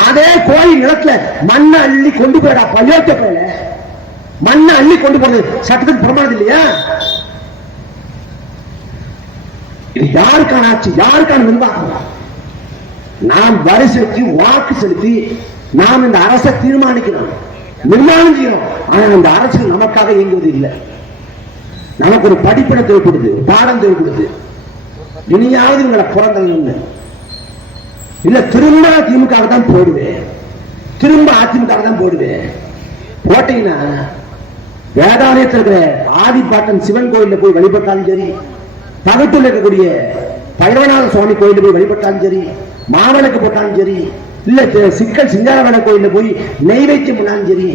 அதே கோயில் நிலத்துல மண்ணை அள்ளி கொண்டு போயிடா பள்ளியோட்ட போயில, மண்ணை அள்ளி கொண்டு போறது சட்டத்துக்கு புறமானது இல்லையா? இது யாருக்கான ஆட்சி, யாருக்கான நிர்வாகம்? நாம் வரி செலுத்தி வாக்கு செலுத்தி நாம் இந்த அரசை தீர்மானிக்கிறோம், நிர்மாணம் செய்யறோம். ஆனா இந்த அரசு நமக்காக இயங்குவது இல்லை. நமக்கு ஒரு படிப்பினை தேவைப்படுது, பாடம் தேவைப்படுது. இனியாவது உங்களை பிறந்தது இல்ல, திரும்ப திமுக தான் போடுவேன், திரும்ப அதிமுக தான் போடுவேன். போட்டீங்கன்னா வேதாலயத்தில் இருக்கிற ஆதிப்பாட்டன் சிவன் கோயில போய் வழிபட்டாலும் சரி, பகத்தில் இருக்கக்கூடிய பைரவநாத சுவாமி கோயில போய் வழிபட்டாலும் சரி, மாவனுக்கு போட்டாலும் சரி, இல்ல சிக்கல் சிங்காரவன கோயில போய் நெய்வேத்தியம் பண்ணாலும் சரி,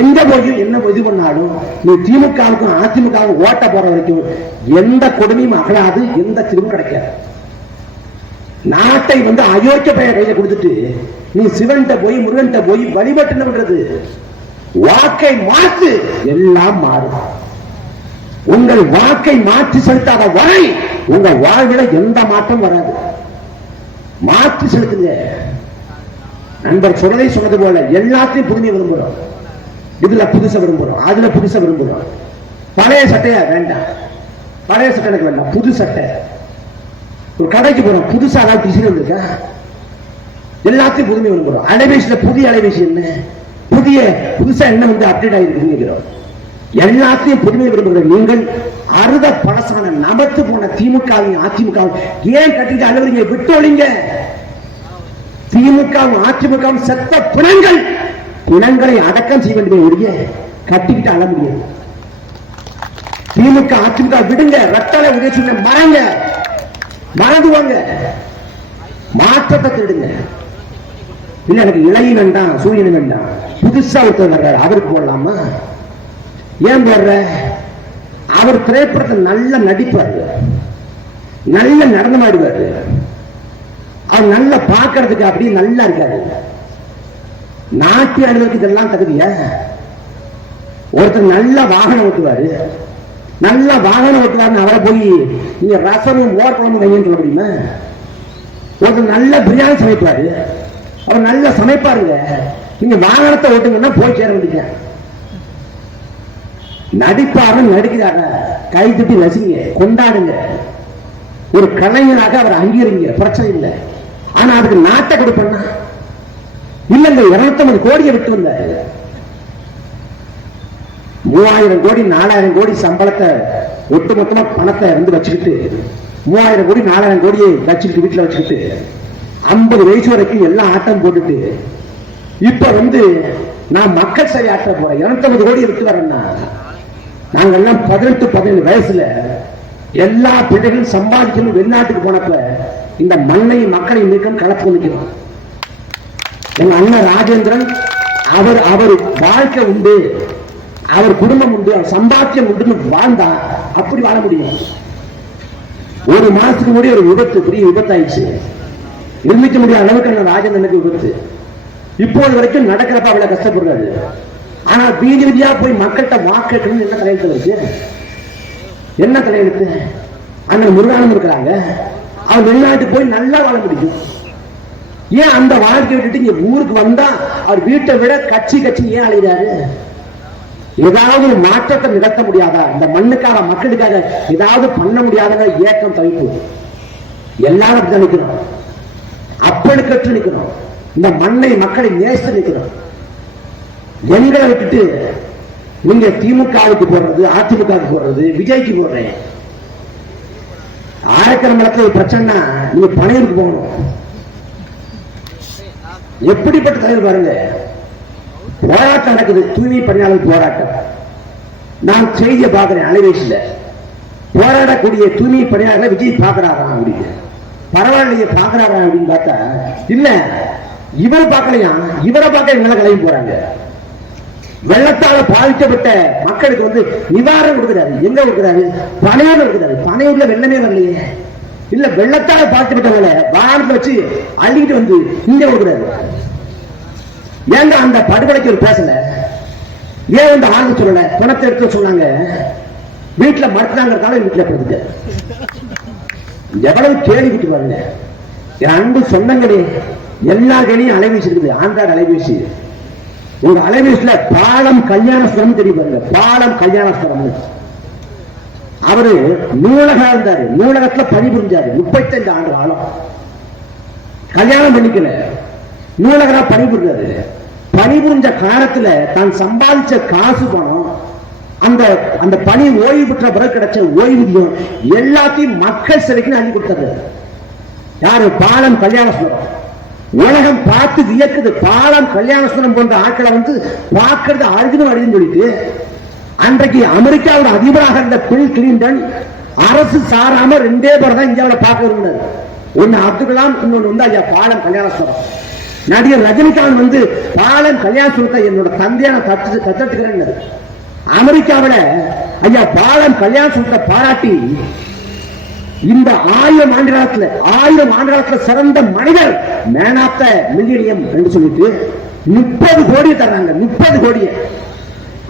எங்க போய் என்ன இது பண்ணாலும் நீ திமுகவுக்கும் அதிமுகவும் ஓட்ட போற வரைக்கும் எந்த கொடுமையும் அகலாது, எந்த திரும்ப கிடைக்காது. நாட்டை அயோக்கிய பெயர் கையில கொடுத்துட்டு நீ சிவன்கிட்ட போய் முருகன்கிட்ட போய் வழிபட்டு பண்றது, வாக்கை மாற்று, எல்லாம் மாறும். உங்கள் வாக்கை மாற்றி செலுத்தாத வரை உங்க வாழ்வில் எந்த மாற்றம் வராது. மாற்றி செலுத்துங்க. நண்பர் சொல்றதை சொன்னது போல எல்லாத்தையும் புதுமையை விரும்புறோம். இதுல புதுசா விரும்புறோம், அதுல புதுசா விரும்புறோம். பழைய சட்டையா வேண்டாம், பழைய சட்டை எனக்கு வேண்டாம், புது சட்டை. ஒரு கடைக்கு போறோம், புதுசா டிசைன் வந்திருக்கா, எல்லாத்தையும் புதுமை விரும்புறோம். அலைபேசியில புதிய அலைபேசி என்ன, புதுசா என்ன அப்டேட் ஆகிருக்கு, எல்லாத்தையும் புதுமை விரும்புகிற நீங்கள் அறுத பழசான நமத்து போன திமுகவும் அதிமுகவும் ஏன் கட்டிட்டு அழுவீங்க? விட்டோளிங்க. திமுகவும் அதிமுகவும் செத்த பிணங்கள், பிணங்களை அடக்கம் செய்ய வேண்டிய ஒழிய கட்டிக்கிட்டு அழ முடியாது. திமுக அதிமுக விடுங்க, ரத்தலை உதவி மறங்க, மறந்துவாங்க, மாற்றத்தை தேடுங்க. இல்ல எனக்கு இளைய வேண்டாம், சூரியன் வேண்டாம், புதுசா ஒருத்தர் வர்றாரு அவருக்கு போடலாமா? ஏன் போடுற? அவர் திரைப்படத்தை நல்ல நடிப்பாரு, நல்ல நடனமாடுவாரு, அவர் நல்ல பார்க்கறதுக்கு அப்படியே நல்லா இருக்காரு. நாட்டிய அலுவலருக்கு இதெல்லாம் தகுதியா? ஒருத்தர் நல்ல வாகனம் ஓட்டுவாரு, நல்ல வாகனம் ஓட்டுவாருன்னு அவரை போய் நீங்க ரசமும் ஓட்டமும் கையன்னு சொல்ல முடியுமா? ஒருத்தர் நல்ல பிரியாணி சமைப்பாரு, அவர் நல்ல சமைப்பாருங்க, நீங்க வாகனத்தை ஓட்டுங்கன்னா போய் சேர வேண்டிய. நடிப்பாரு, நடிக்கிறாங்க, கை தட்டி ரசிங்க, கொண்டாடுங்க. ஒரு கலைஞராக அவர் அங்கீகரிங்க, பிரச்சனை இல்லை. ஆனா அதுக்கு நாட்டை கொடுப்பா இல்லங்க. 250 கோடியை விட்டு வந்தாரு. 3000 கோடி 4000 கோடி சம்பளத்தை ஒட்டுமொத்தமா பணத்தை வந்து வச்சுக்கிட்டு 3000 கோடி 4000 கோடியை வச்சுக்கிட்டு வீட்டுல வச்சுக்கிட்டு 50 வயசு வரைக்கும் எல்லாம் ஆட்டம் போட்டுட்டு இப்ப வந்து நான் மக்கள் சேவை ஆற்ற போறேன் 250 கோடி இருக்கு வரேன்னா, நாங்க எல்லாம் 18-17 வயசுல எல்லா பிள்ளைகளும் சம்பாதிக்கணும் வெளிநாட்டுக்கு போனப்ப இந்த மண்ணையும் மக்களையும் நீக்கம் கலப்பு நிற்கிறோம். எங்க அண்ணன் ராஜேந்திரன் அவர் வாழ்க்கை உண்டு, அவர் குடும்பம் உண்டு, அவர் சம்பாத்தியம் உண்டு வாழ்ந்தா அப்படி வாழ முடியும். ஒரு மாசத்துக்கு முன்னாடி ஒரு விபத்து, பெரிய விபத்தாயிடுச்சு. நிர்மிக்க முடியாத அளவுக்கு அண்ணன் ராஜேந்திரனுக்கு விபத்து. இப்போது வரைக்கும் நடக்கிறப்ப அவ்வளவு கஷ்டப்படுறாரு. ஆனா வீதி வீதியா போய் மக்கள்கிட்ட வாக்கெடுக்கணும்னு என்ன தலையெழுத்து இருக்கு? என்ன தலையெழுத்து? அண்ணன் முருகானம் இருக்கிறாங்க, அவர் வெளிநாட்டுக்கு போய் நல்லா வாழ முடியும். ஏன் அந்த வாழ்க்கை விட்டுட்டு இங்க ஊருக்கு வந்தா அவர் வீட்டை விட கட்சி ஏன் அழைகிறாரு? ஏதாவது ஒரு மாற்றத்தை நிகழ்த்த முடியாதா? இந்த மண்ணுக்காக மக்களுக்காக ஏதாவது பண்ண முடியாத ஏக்கம் தவிப்பு எல்லாரும் நினைக்கிறோம். அப்பழுக்கற்று நிற்கிறோம். இந்த மண்ணை மக்களை நேசித்து நிற்கிறோம். எங்களை விட்டுட்டு நீங்க திமுகவுக்கு போடுறது, அதிமுகவுக்கு போடுறது, விஜய்க்கு போடுறேன். ஆயிரக்கணக்கில் ஒரு பிரச்சனை, நீங்க பணியூருக்கு போகணும். எப்படிப்பட்ட தலைவர் பாருங்க. போராட்டம் நடக்குது, தூய்மை பணியாளர் போராட்டம். நான் செய்தியை பார்க்கிறேன் அலைவேசியில. போராடக்கூடிய தூய்மை பணியாளர்களை விஜய் பார்க்கிறாரா அப்படின்னு, பரவாயில்லையே பார்க்கிறாரா அப்படின்னு பார்த்தா இல்ல, இவரை பார்க்கலையா, இவரை பார்க்க இவங்க கிளம்பி போறாங்க. வெள்ளத்தால பாதிக்கப்பட்ட மக்களுக்கு வந்து நிவாரணம் கொடுக்கிறாரு. எங்க கொடுக்கிறாரு? பனையூர்ல கொடுக்கிறாரு. பனையூர்ல வெள்ளமே வரலையே. இல்ல, வெள்ளத்தால பாதிக்கப்பட்டவங்களை வாகனத்தை வச்சு அள்ளிக்கிட்டு வந்து இங்க கொடுக்கிறாரு. ஏங்க அந்த படுகொலைக்கு ஒரு பேசல? ஏன் வந்து ஆளுங்க சொல்லல? பணத்தை எடுத்து சொன்னாங்க, வீட்டுல மறுத்தாங்கிறதால வீட்டுல படுத்துக்க. எவ்வளவு கேள்வி விட்டு பாருங்க. என் அன்பு சொந்தங்களே, எல்லா கேளையும் அலைபேசி இருக்குது, ஆண்ட்ராய்டு அலைபேசி. உங்க அலைபேசியில பாலம் கல்யாணஸ்வரம் தெரியும் பாருங்க, பாலம் கல்யாணஸ்வரம். அவரு நூலகம் இருந்தாரு, நூலகத்துல பணிபுரிஞ்சாரு 35 ஆண்டு காலம். கல்யாணம் பண்ணிக்கல, நூலகரா பணிபுரிஞ்சாரு. பணிபுரிஞ்ச காலத்துல தான் சம்பாதிச்ச காசு பணம், அந்த பணி ஓய்வு பெற்ற பிறகு கிடைச்ச ஓய்வூதியம் எல்லாத்தையும் மக்கள் சிலைக்கு அள்ளி கொடுத்தாரு. யாரு? பாலம் கல்யாணஸ்வரம். உலகம் பார்த்து வியக்குது. பாலம் கல்யாணஸ்வரம் போன்ற ஆட்களை வந்து பார்க்கறது அழுதுன்னு அழுதுன்னு சொல்லிட்டு அன்றைக்கு அமெரிக்காவோட அதிபராக இருந்த பில் கிளின்டன் அரசு சாராம 2 பேர் தான் இந்தியாவில் பார்க்க விரும்பினார். ஒன்னு அப்துல் கலாம், இன்னொன்னு வந்து ஐயா பாலம் கல்யாணஸ்வரம். நடிகர் ரஜினிகாந்த் வந்து பாலம் கல்யாணஸ்வரத்தை என்னோட தந்தையான தத்துக்கிறேன். அமெரிக்காவில் ஐயா பாலம் கல்யாணஸ்வரத்தை பாராட்டி இந்த 1000 ஆண்டு காலத்துல சிறந்த மனிதர், மேன் ஆஃப் த மில்லினியம் என்று சொல்லிட்டு 30 கோடி தர்றாங்க. 30 கோடியை,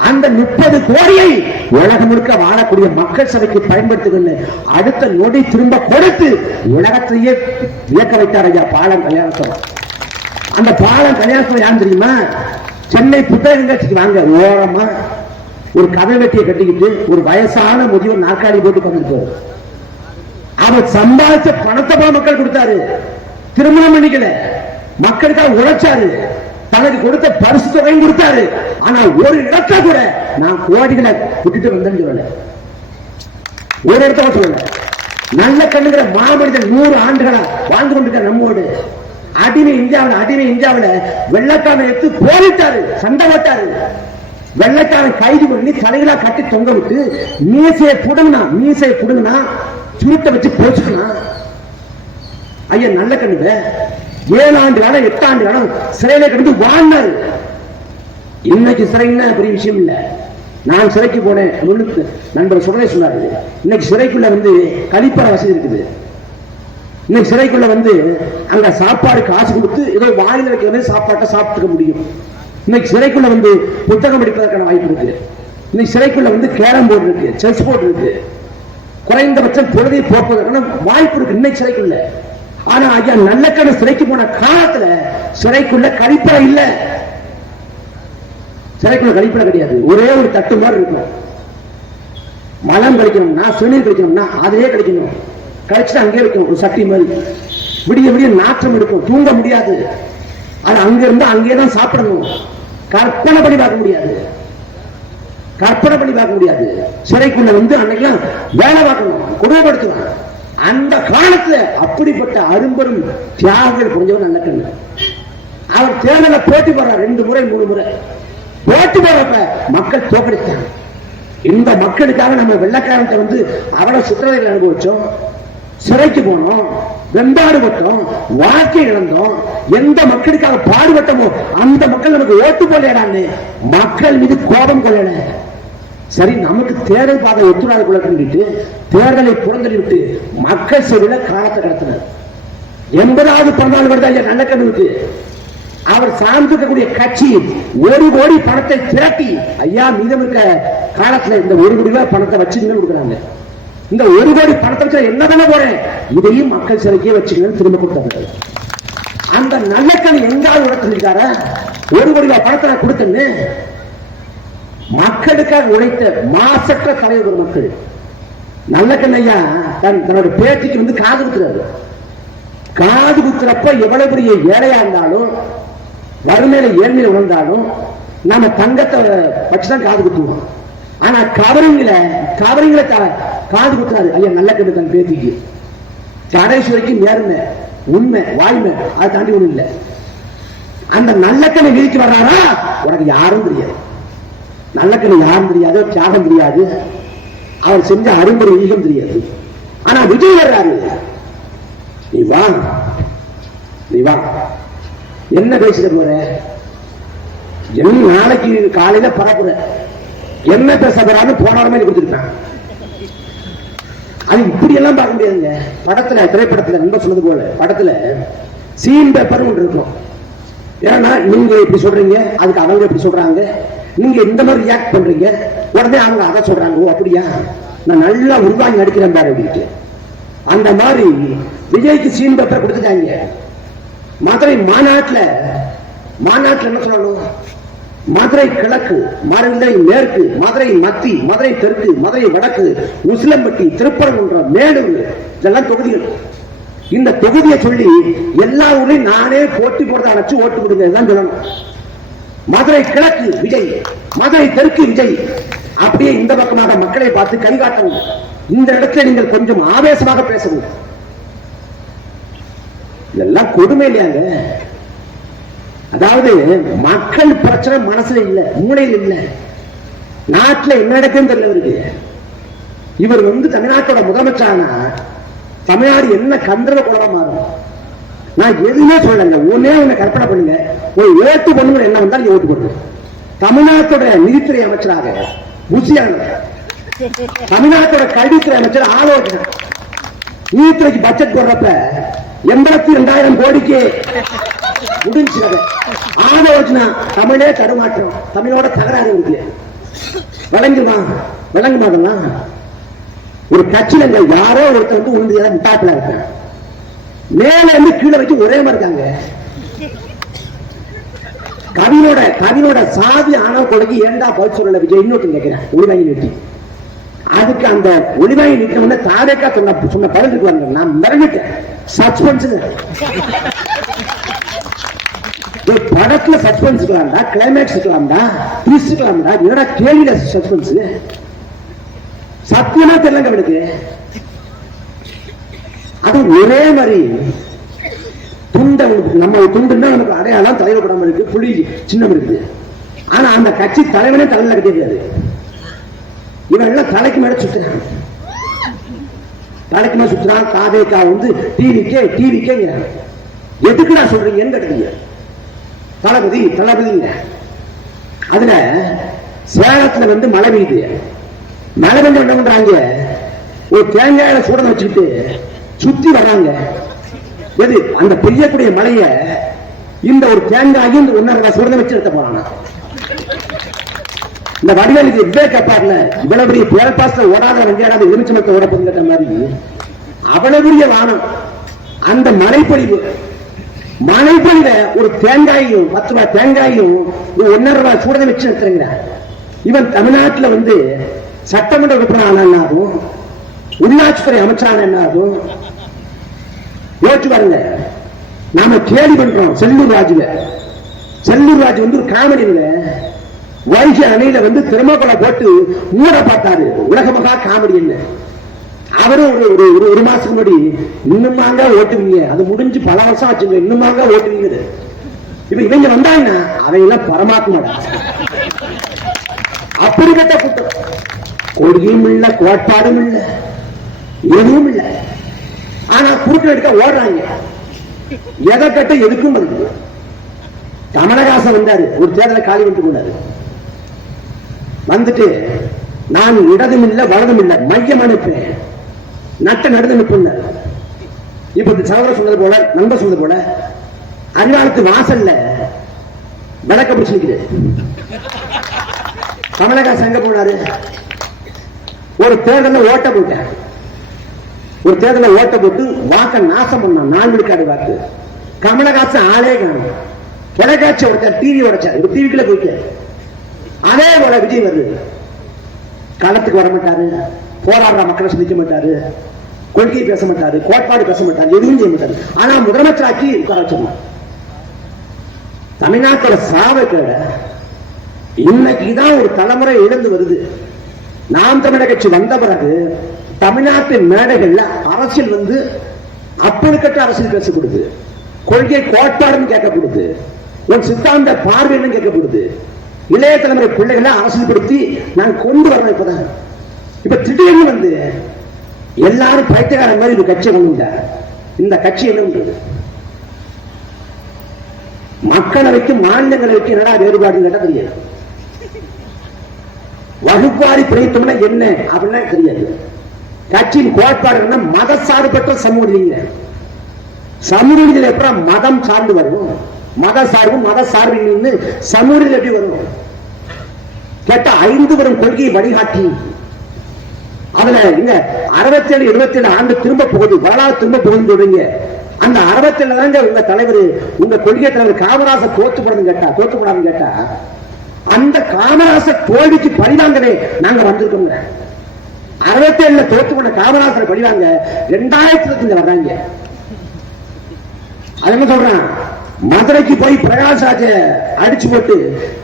அந்த 30 கோடியை உலகம் முழுக்க வாழக்கூடிய மக்கள் சபைக்கு பயன்படுத்துகின்ற அடுத்த நொடி திரும்ப கொடுத்து உலகத்தையே வியக்க வைத்தார் ஐயா பாலம் கல்யாணஸ்வரம். அந்த பாலம் கல்யாணஸ்வரம் யாரும் தெரியுமா? சென்னை புத்தக கட்சிக்கு வாங்க, ஓரமா ஒரு கதை வெட்டியை கட்டிக்கிட்டு ஒரு வயசான முதியோர் நாற்காலி போட்டு வந்துருப்பாரு. அவர் சம்பாதிச்ச பணத்தை மக்கள் கொடுத்தாரு. திருமணம் பண்ணிக்கல, மக்களுக்காக உழைச்சாரு. தனக்கு கொடுத்த பரிசு தொகையும் கொடுத்தாரு. ஆனா ஒரு இடத்துல கூட நான் கோடிகளை விட்டுட்டு வந்தேன்னு சொல்லல, ஒரு இடத்துல சொல்லல. நல்ல கண்ணுங்கிற மாமனிதன் 100 ஆண்டுகளா வாழ்ந்து கொண்டிருக்க நம்மோடு அடிமை இந்தியாவில் வெள்ளக்காரனை எடுத்து போரிட்டாரு, சண்டை போட்டாரு. வெள்ளக்காரன் கைது பண்ணி தலைகளா கட்டி தொங்க விட்டு மீசையை புடுங்கினா சுருட்டை வச்சு போச்சுக்கணும். ஐயா நல்ல கண்ணுங்க 7 ஆண்டு காலம் 8 ஆண்டு காலம் சிறையில கிடந்து வாழ்ந்தாரு. இன்னைக்கு சிறைன்னா பெரிய விஷயம் இல்ல. நான் சிறைக்கு போனேன், நண்பர் சுடலை சொன்னாரு. இன்னைக்கு சிறைக்குள்ள வந்து கழிப்பறை வசதி இருக்குது. இன்னைக்கு சிறைக்குள்ள வந்து அங்க சாப்பாடு காசு கொடுத்து ஏதோ வாயில வைக்கிற சாப்பாட்டை சாப்பிட்டுக்க முடியும். இன்னைக்கு சிறைக்குள்ள வந்து புத்தகம் படிப்பதற்கான வாய்ப்பு இருக்கு. இன்னைக்கு சிறைக்குள்ள வந்து கேரம் போர்டு இருக்கு, செஸ் போர்டு இருக்கு. குறைந்தபட்சம் பொழுதை போக்குவதற்கான வாய்ப்பு இருக்கு இன்னைக்கு சிறைக்குள்ள. ஆனா ஐயா நல்லக்கண்ண சிறைக்கு போன காலத்துல சிறைக்குள்ள கழிப்பறை இல்ல. சிறைக்குள்ள கழிப்பறை கிடையாது. ஒரே ஒரு தட்டு மாதிரி இருக்கும். மலம் கழிக்கணும்னா, சிறுநீர் கழிக்கணும்னா அதிலே கழிக்கணும். கழிச்சுட்டு அங்கே இருக்கும் ஒரு சட்டி மாதிரி. விடிய விடிய நாற்றம் இருக்கும், தூங்க முடியாது. அது அங்க இருந்தா அங்கேதான் சாப்பிடணும். கற்பனை பண்ணி பார்க்க முடியாது, கற்பனை பண்ணி பார்க்க முடியாது. சிறைக்குள்ள வந்து அன்னைக்கெல்லாம் வேலை பார்க்கணும், கொடுமைப்படுத்துவாங்க. அந்த காலத்துல அப்படிப்பட்ட அரும்பெரும் தியாகங்கள் புரிஞ்சவர் நல்லக்கண்ணு. அவர் தேர்தலை போட்டி போடுறார் 2 முறை 3 முறை. போட்டி போடுறப்ப மக்கள் தோற்கடித்தாங்க. இந்த மக்களுக்காக நம்ம வெள்ளக்காரத்தை வந்து அவ்வளவு சித்திரவதைகள் அனுபவிச்சோம், சிறைக்கு போனோம், வெம்பாடுபட்டோம், வாழ்க்கை இழந்தோம். எந்த மக்களுக்காக பாடுபட்டமோ அந்த மக்கள் நமக்கு ஓட்டு போடலான்னு மக்கள் மீது கோபம் கொள்ளல. சரி, நமக்கு தேர்தல் பாதை ஒத்துழைப்பு கொள்ளிட்டு தேர்தலை புறந்தள்ளி விட்டு மக்கள் செவில காலத்தை கடத்தினர். 80வது பிறந்தநாள் வருதா இல்லையா நல்லக்கண்ணுக்கு? அவர் சார்ந்திருக்கக்கூடிய கட்சி 1 கோடி பணத்தை திரட்டி, ஐயா மீதம் இருக்க காலத்துல இந்த 1 கோடி ரூபாய் பணத்தை வச்சுங்கன்னு கொடுக்குறாங்க. இந்த 1 கோடி பணத்தை வச்சு என்ன பண்ண போறேன், இதையும் மக்கள் சிறைக்கே வச்சுங்கன்னு திரும்ப கொடுத்தாங்க. அந்த நல்லக்கண் எங்காவது உடச்சிருக்கார 1 கோடி ரூபாய் பணத்தை நான் கொடுத்தேன்னு மக்களுக்காக உழைத்த மாசற்ற தலைவர் மக்கள். நல்லக்கண் ஐயா தன்னோட பேச்சுக்கு வந்து காது குத்துறாரு. காது குத்துறப்ப எவ்வளவு பெரிய ஏழையா இருந்தாலும், வறுமையில ஏழ்மையில உணர்ந்தாலும் நாம தங்கத்தை வச்சுதான் காது குத்துவோம். ஆனா கவரிங்களை காது குத்துறாரு ஐயா நல்லக்கண்ணு தன் பேத்திக்கு. கடைசி வரைக்கும் நேர்மை, உண்மை, வாய்மை, அதை தாண்டி ஒண்ணு இல்லை. அந்த நல்லக்கண்ணை வீழ்ச்சி வர்றாரா உனக்கு யாரும் தெரியாது. நல்லக்கண்ணு யாரும் தெரியாது, தியாகம் தெரியாது, அவர் செஞ்ச அரும்புரை ஈகம் தெரியாது. ஆனா விஜய் வர்றாரு, நீ வா நீ வா, என்ன பேசிட போற, என்ன நாளைக்கு காலையில பரப்புற, என்ன பேச போறான்னு போன மாதிரி கொடுத்துருக்கான். அது இப்படி எல்லாம் பார்க்க முடியாதுங்க. படத்துல, திரைப்படத்துல நண்பர் சொன்னது போல படத்துல சீன் பேப்பர் ஒன்று இருக்கும். ஏன்னா நீங்க இப்படி சொல்றீங்க, அதுக்கு அவங்க எப்படி சொல்றாங்க, நீங்க இந்த மாதிரி ரியாக்ட் பண்றீங்க, உடனே அவங்க அதை சொல்றாங்க, ஓ அப்படியா நான் நல்லா உருவாங்கி நடிக்கிறேன் பாரு அப்படின்ட்டு. அந்த மாதிரி விஜய்க்கு சீன் பேப்பர் கொடுத்துட்டாங்க. மதுரை மாநாட்டுல என்ன சொல்லணும், மதுரை கிழக்கு, மதுரை மேற்கு, மதுரை மத்தி, மதுரை தெற்கு, மதுரை வடக்கு, உசிலம்பட்டி, திருப்பரங்குன்றம், மேலூர், இதெல்லாம் தொகுதிகள். இந்த தொகுதியை சொல்லி எல்லா ஊரையும் நானே போட்டி போடுறத அழைச்சு ஓட்டு கொடுங்க சொல்லணும். மதுரை கிழக்கு விஜய், மதுரை தெற்கு விஜய், அப்படியே இந்த பக்கமாக மக்களை பார்த்து கை காட்டவும். இந்த இடத்துல நீங்கள் கொஞ்சம் ஆவேசமாக பேசணும். இதெல்லாம் கொடுமை இல்லையாங்க? அதாவது மக்கள் பிரச்சனை மனசுல இல்ல, மூளையில் இல்ல, நாட்டுல என்ன நடக்குன்னு தெரியல. இவர் வந்து தமிழ்நாட்டோட முதலமைச்சரானா தமிழ்நாடு என்ன கந்தர்வ குலமா மாறும். நான் எதுவுமே சொல்லலைங்க, ஒன்னே ஒண்ணு கற்பனை பண்ணுங்க, ஒரு ஓட்டு பொண்ணு என்ன வந்தாலும் ஓட்டு போடுங்க. தமிழ்நாட்டோட நிதித்துறை அமைச்சராக புசியான, தமிழ்நாட்டோட கல்வித்துறை அமைச்சர் ஆலோசனை, நீதித்துறைக்கு பட்ஜெட் போடுறப்ப 82,000 கோடிக்கு முடிஞ்சு ஆலோசனை. தமிழே தடுமாற்றம், தமிழோட தகராறு இருக்கு. விளங்குமா? ஒரு கட்சியில யாரோ ஒருத்தர் வந்து உண்மையா முட்டாப்பில இருக்காங்க, மேல இருந்து கீழே வச்சு ஒரே மாதிரி இருக்காங்க. கவினோட சாதி ஆணவ கொலைக்கு ஏண்டா பதில் சொல்லல விஜய் இன்னொரு கேட்கிறேன். ஒளிவாங்கி நிறுத்தி அதுக்கு அந்த ஒளிவாங்கி நிற்க தாரேக்கா சொன்ன பதிலுக்கு வந்த நான் மிரண்டுட்டேன். சஸ்பென்ஸ் படத்துல சஸ்பென்ஸ் இருக்கலாம்டா, கிளைமேக்ஸ் இருக்கலாம்டா, ட்விஸ்ட் இருக்கலாம்டா, என்னடா கேள்வியில சஸ்பென்ஸ் சத்தியமா தெரியலங்க அவனுக்கு. அது ஒரே மாதிரி துண்டை நம்ம துண்டுன்னா நமக்கு அடையாளம் தலைவர் படம் இருக்கு, புலி சின்னம் இருக்கு. ஆனா அந்த கட்சி தலைவனே தலையில கிடையாது. இவன் எல்லாம் தலைக்கு மேல சுத்துறான், தலைக்கு மேல சுத்துறான். காவேக்கா வந்து டிவிக்கே எதுக்கு நான் சொல்றீங்கன்னு கேட்டீங்க. தளபதி அதுல சேலத்துல வந்து மழை பெய்யுது. மழை பெய்ஞ்சு என்ன பண்றாங்க, ஒரு தேங்காயில சூடம் வச்சுக்கிட்டு சுத்தி வர்றாங்க. எது அந்த பெய்யக்கூடிய மழைய இந்த ஒரு தேங்காயும் இந்த 1.5 சூடம் வச்சு எடுத்த போறாங்க. இந்த வடிவேலுக்கு விவேக் அப்பார்ல இவ்வளவு பெரிய புயல் பாசல ஓடாத வண்டியாடாத எலுமிச்சமரத்தை ஓட போகுது கேட்ட மாதிரி அவ்வளவு பெரிய வானம். அந்த மழைப்பொழிவு ஒரு தேங்காயும் 10 ரூபாய் தேங்காயும் 1.5 ரூபாய் சூடனை வச்சு எடுத்துறீங்க. இவன் தமிழ்நாட்டில் வந்து சட்டமன்ற உறுப்பினர் ஆனாலும் உள்ளாட்சித்துறை அமைச்சரான என்ன ஆகும் யோசிச்சு பாருங்க. நாம கேள்வி பண்றோம் செல்லூர் ராஜு வந்து ஒரு காமெடி வைகை அணையில வந்து திருமண போட்டு மூட பார்த்தாரு. உலக மகா காமெடி என்ன. அவரும் ஒரு மாசத்துக்கு முன்னாடி இன்னுமாங்க ஓட்டுவீங்க, அது முடிஞ்சு பல வருஷம் ஆச்சுங்க, இன்னுமாங்க ஓட்டுவீங்க. இப்ப இவங்க வந்தாங்கன்னா அவையெல்லாம் பரமாத்மா. அப்படிப்பட்ட கூட்டம். கொள்கையும் இல்ல, கோட்பாடும் இல்ல, எதுவும் இல்ல. ஆனா குறுக்க எடுக்க ஓடுறாங்க. எதை கட்ட எதுக்கும் வருது. கமலஹாசன் வந்தாரு, ஒரு தேர்தலை காலி விட்டு போனாரு. வந்துட்டு நான் இடதும் இல்ல வலதும் இல்ல, மையம் அனுப்பேன், நட்ட நடந்து நிற்பார். இப்ப சகோதரர் சொன்னது போல, நண்பர் சொன்னது போல, அறிவாளத்து வாசல்ல விளக்க பிடிச்சு நிற்கிறது. கமலஹாசன் எங்க போனாரு? ஒரு தேர்தலில் ஓட்ட போட்டார். ஒரு தேர்தலில் ஓட்ட போட்டு வாக்க நாசம் பண்ணான். 4 விழுக்காடு வாக்கு. கமலஹாசன் ஆளே காணும். தொலைக்காட்சி உடைச்சார், டிவி உடைச்சார், ஒரு டிவிக்குள்ள போயிட்டார். அதே போல விஜய் வருது. களத்துக்கு வர மாட்டாரு, போராடுற மக்களை சந்திக்க மாட்டாரு, கொள்கை பேச மாட்டாரு, கோட்பாடு பேச மாட்டாரு, எதுவும் செய்ய மாட்டாரு. ஆனா முதலமைச்சராக்கி உட்கார வச்சிருந்தார். தமிழ்நாட்டோட சாவக்கேட இன்னைக்குதான் ஒரு தலைமுறை இழந்து வருது. நாம் தமிழர் கட்சி வந்த பிறகு தமிழ்நாட்டின் மேடைகள்ல அரசியல் வந்து அப்பழுக்கற்ற அரசியல் பேசப்படுது, கொள்கை கோட்பாடுன்னு கேட்கப்படுது, உன் சித்தாந்த பார்வைன்னு கேட்கப்படுது. இளைய தலைமுறை பிள்ளைகளை அரசியல்படுத்தி நான் கொண்டு வரணும். இப்பதான் இப்ப திடீர்னு வந்து எல்லாரும் பைத்தியக்கார மாதிரி ஒரு கட்சி கொண்டு இந்த கட்சி என்ன பண்றது? மக்களவைக்கு மாநிலங்களவைக்கு என்னடா வேறுபாடு கேட்டா தெரியாது. வகுப்பாரி பிரயத்தம்னா என்ன அப்படின்னா தெரியாது. கட்சியின் கோட்பாடு என்ன? மத சார்பற்ற சமூக நீங்க சமூக நீதியில் எப்படி மதம் சார்ந்து வரும்? மத சார்பு மத சார்பு சமூக நீதியில் எப்படி வரும்? கேட்ட 5 வரும் கொள்கையை வழிகாட்டி அதுல இங்க 67 77 ஆண்டு திரும்ப போகுது, வரலாறு திரும்ப போகுதுன்னு சொல்றீங்க. அந்த 67 தாங்க உங்க தலைவர், உங்க கொள்கை தலைவர் காமராசர் தோற்றுப்படாதுன்னு கேட்டா அந்த காமராசர் தோல்விக்கு பழிவாங்கவே நாங்க வந்திருக்கோம். 67 தோத்து போன காமராசரை பழிவாங்க 2005 வர்றாங்க. அது என்ன சொல்றான்? மதுரைக்கு போய் பிரகாஷ்ராஜ அடிச்சு போட்டு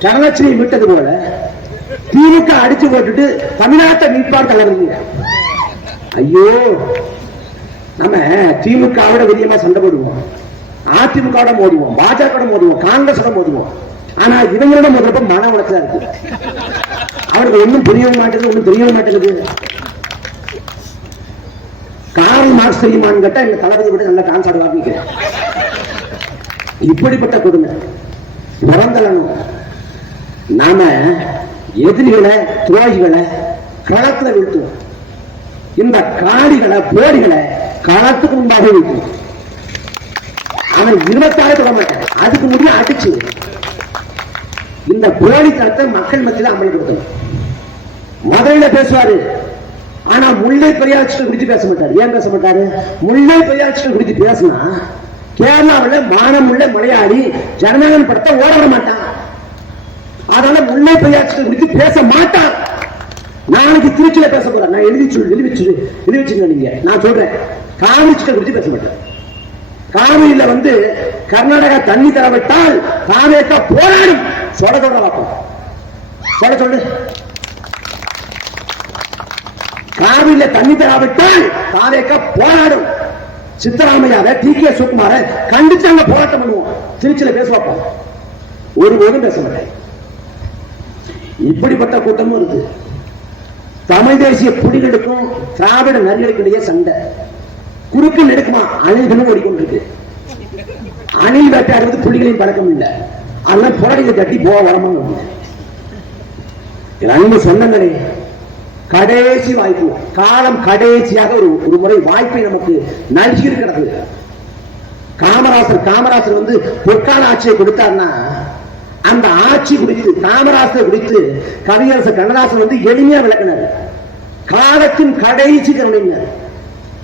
தனலட்சுமி மீட்டது போல திமுக அடிச்சு போட்டுட்டு தமிழ்நாட்டை மீட்பார் தலைவருங்க. ஐயோ, நம்ம திமுகவோட வெளியமா சண்டை போடுவோம், அதிமுக மோதுவோம், பாஜக மோதுவோம், காங்கிரஸ் மோதுவோம். ஆனா இவங்களோட மோதுறப்ப மன உடச்சா இருக்கு. அவருக்கு ஒன்னும் புரியவே மாட்டேங்குது, ஒன்னும் தெரியவே மாட்டேங்குது. கார்ல் மார்க்ஸ் தெரியுமான்னு கேட்டா இந்த தளபதி விட நல்ல டான்ஸ் ஆட வாங்கிக்கிறேன். இப்படிப்பட்ட கொடுமை பிறந்தலனும் நாம எதிரிகளை துரோகிகளை களத்துல வீழ்த்துவோம். இந்த காடிகளை போடிகளை களத்துக்கு முன்பாக வீழ்த்துவோம். அவன் 26 தொட மாட்டான், அதுக்கு முடியும் அடிச்சு இந்த போலித்தனத்தை மக்கள் மத்தியில் அமல்படுத்தணும். மதுரையில பேசுவாரு, ஆனா முல்லை பெரியார் குறித்து பேச மாட்டாரு. ஏன் பேச மாட்டாரு? முல்லை பெரியார் குறித்து பேசினா கேரளாவில் மானமுள்ள மலையாளி ஜனநாயகம் படத்தை ஓட வர மாட்டான். அதனால முல்லை பெரியார் குறித்து பேச மாட்டார். நாளைக்கு திருச்சியில பேச போறேன், நான் எழுதி வச்சுருங்க. நீங்க நான் சொல்றேன், காவிரி சிட்டை குறித்து பேச மாட்டேன். காவிரியில வந்து கர்நாடகா தண்ணி தரவிட்டால் தாவேக்கா போராடும் சொல்ல வாப்போம். சொல்லு, காவிரியில தண்ணி தராவிட்டால் தாவேக்கா போராடும். சித்தராமையார டி கே சுகுமார கண்டிச்சாங்க, போராட்டம் பண்ணுவோம். திருச்சியில பேசுவாப்பா, ஒருபோதும் பேச மாட்டேன். இப்படிப்பட்ட கூட்டமும் இருக்கு. தமிழ் தேசிய புலிகளுக்கும் திராவிட நரிகளுக்கு இடையே சண்டை. குறுக்கு நெடுக்குமா அணில்களும் ஓடிக்கொண்டிருக்கு. அணில் வேட்டையாடுவது புலிகளின் பழக்கம் இல்லை. அதெல்லாம் புறடிகளை கட்டி போக வரமாங்க. அன்பு சொந்தங்களே, கடைசி வாய்ப்பு, காலம் கடைசியாக ஒரு முறை வாய்ப்பை நமக்கு நல்கி இருக்கிறது. காமராசர் வந்து பொற்கால ஆட்சியை கொடுத்தார்னா அந்த ஆட்சி குறித்து காமராசர் குறித்து கவியரசர் கண்ணதாசன் வந்து எளிமையா விளக்கினார். காலத்தின் கடைசி கருணையினர்,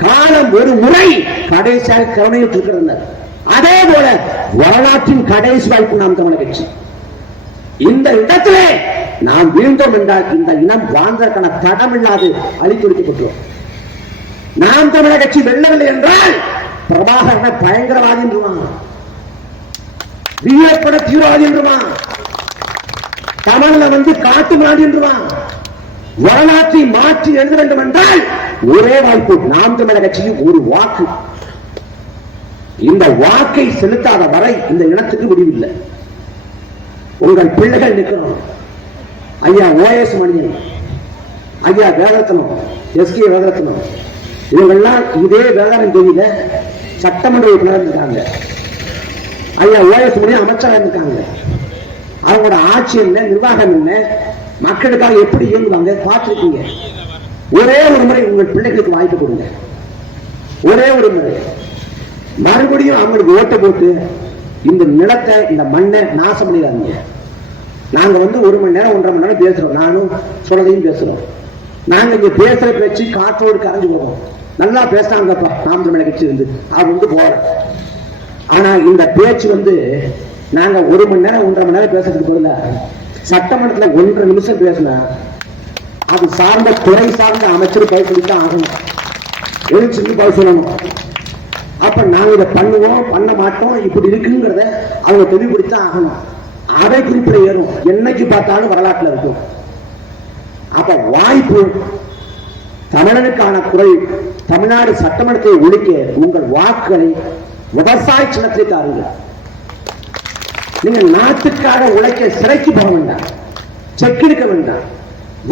காலம் ஒரு முறை கடைசியாக கருணையிட்டு இருக்கிறார். அதே போல வரலாற்றின் கடைசி வாய்ப்பு நாம் தமிழர் கட்சி. இந்த இடத்திலே நாம் வீழ்ந்தோம் என்றால் இந்த இனம் வாழ்ந்ததற்கான தடமில்லாது அழித்தொழிக்கப்பட்டோம். நாம் தமிழர் கட்சி வெல்லவில்லை என்றால் பிரபாகரனை பயங்கரவாதி என்றுவான், வீரப்பட தீவிரவாதி என்றுவான், தமிழ்ல காட்டு மாடி என்றுவான். வரலாற்றை மாற்றி எழுத வேண்டும் என்றால் ஒரே வாய்ப்பு, நாம் தமிழர் கட்சியும் ஒரு வாக்கு. இந்த வாக்கை செலுத்தாத வரை இந்த இனத்துக்கு முடிவில்லை. உங்கள் பிள்ளைகள் நிற்கணும். ஐயா OS மணியன், ஐயா வேதரத்னம், SK வேதரத்னம், இவங்கெல்லாம் இதே வேதாரம் தொகுதியில சட்டமன்ற உறுப்பினர் இருக்காங்க. ஐயா OS மணியன் அமைச்சராக இருக்காங்க. அவங்களோட ஆட்சி என்ன, நிர்வாகம் என்ன, மக்களுக்காக எப்படி இயங்குவாங்க பார்த்திருக்கீங்க. ஒரே ஒரு முறை உங்கள் பிள்ளைகளுக்கு வாய்ப்பு கொடுங்க, ஒரே ஒரு முறை. மறுபடியும் அவங்களுக்கு ஓட்ட போட்டு இந்த நிலத்தை, இந்த மண்ணை நாசம் பண்ணிடாதீங்க. நாங்க 1 மணி நேரம் 1.5 மணி நேரம் பேசுறோம், நானும் சொல்றதையும் பேசுறோம். நாங்க இங்க பேசுற பேச்சு காற்றோடு கரைஞ்சு போவோம். நல்லா பேசுறாங்கப்பா நாம் தமிழர் கட்சி அவங்க போற. ஆனா இந்த பேச்சு நாங்க 1 மணி நேரம் 1.5 மணி நேரம் பேசுறதுக்கு பதிலா சட்டமன்றத்தில் 1.5 நிமிஷம் பேசினா அது சார்ந்த துறை சார்ந்த அமைச்சர் பயிற்சித்தான் ஆகணும், எழுச்சி பதில் சொல்லணும். அப்ப நாங்க இதை பண்ணுவோம் பண்ண மாட்டோம் இப்படி இருக்குங்கிறத அவங்க தெளிவுபடுத்தான் ஆகணும். அதை குறிப்பிட ஏறும், என்னைக்கு பார்த்தாலும் வரலாற்றுல இருக்கும். அப்ப வாய்ப்பு, தமிழனுக்கான குரல், தமிழ்நாடு சட்டமன்றத்தை ஒழிக்க உங்கள் வாக்குகளை விவசாய சின்னத்தை தாருங்கள். நீங்க நாட்டுக்காக உழைக்க சிறைக்கு போக வேண்டாம், செக்கிருக்க வேண்டாம்,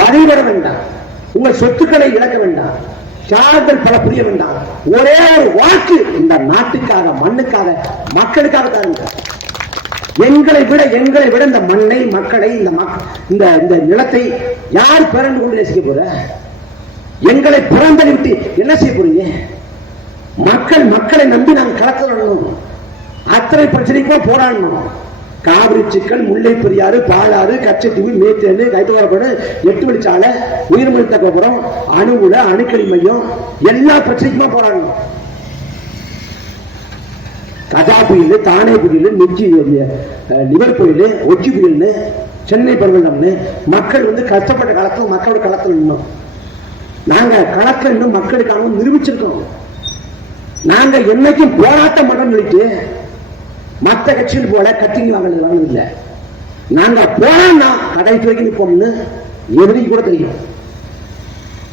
வரி வர வேண்டாம், உங்கள் சொத்துக்களை இழக்க வேண்டாம், தியாகங்கள் பல புரிய வேண்டாம். ஒரே ஒரு வாக்கு இந்த நாட்டுக்காக, மண்ணுக்காக, மக்களுக்காக தாருங்க. எங்களை விட இந்த மண்ணை, மக்களை, இந்த நிலத்தை யார் பிறந்து கொண்டு நேசிக்க போற? எங்களை பிறந்ததை விட்டு என்ன செய்ய போறீங்க? மக்களை நம்பி நாங்கள் களத்தில் அத்தனை பிரச்சனைக்கும் போராடணும். காவிரி சிக்கல், முல்லை பெரியாறு, பாலாறு, கச்சத்தீவு, மேத்தேனு, கைத்தவரப்படு, 8 வழிச்சாலை, உயிர்மொழி தக்கப்புறம், அணுகுல, அணுக்கடி மையம், எல்லா பிரச்சனைக்குமா போராடணும். கஜா புயல், தானே புயல், நிவர் புயல், ஒச்சி புயல், சென்னை பருவம்னு மக்கள் கஷ்டப்பட்ட காலத்துல மக்களோட களத்தில் நின்னோம். நாங்க களத்தில் இன்னும் மக்களுக்காக நிரூபிச்சிருக்கோம். நாங்க என்னைக்கும் போராட்டம் மட்டும் சொல்லிட்டு மற்ற கட்சிகள் போல கத்திங்கி வாங்கினது இல்லை. நாங்க போனா கடைசி வரைக்கும் நிற்போம்னு எதிரிக்கு கூட தெரியும்.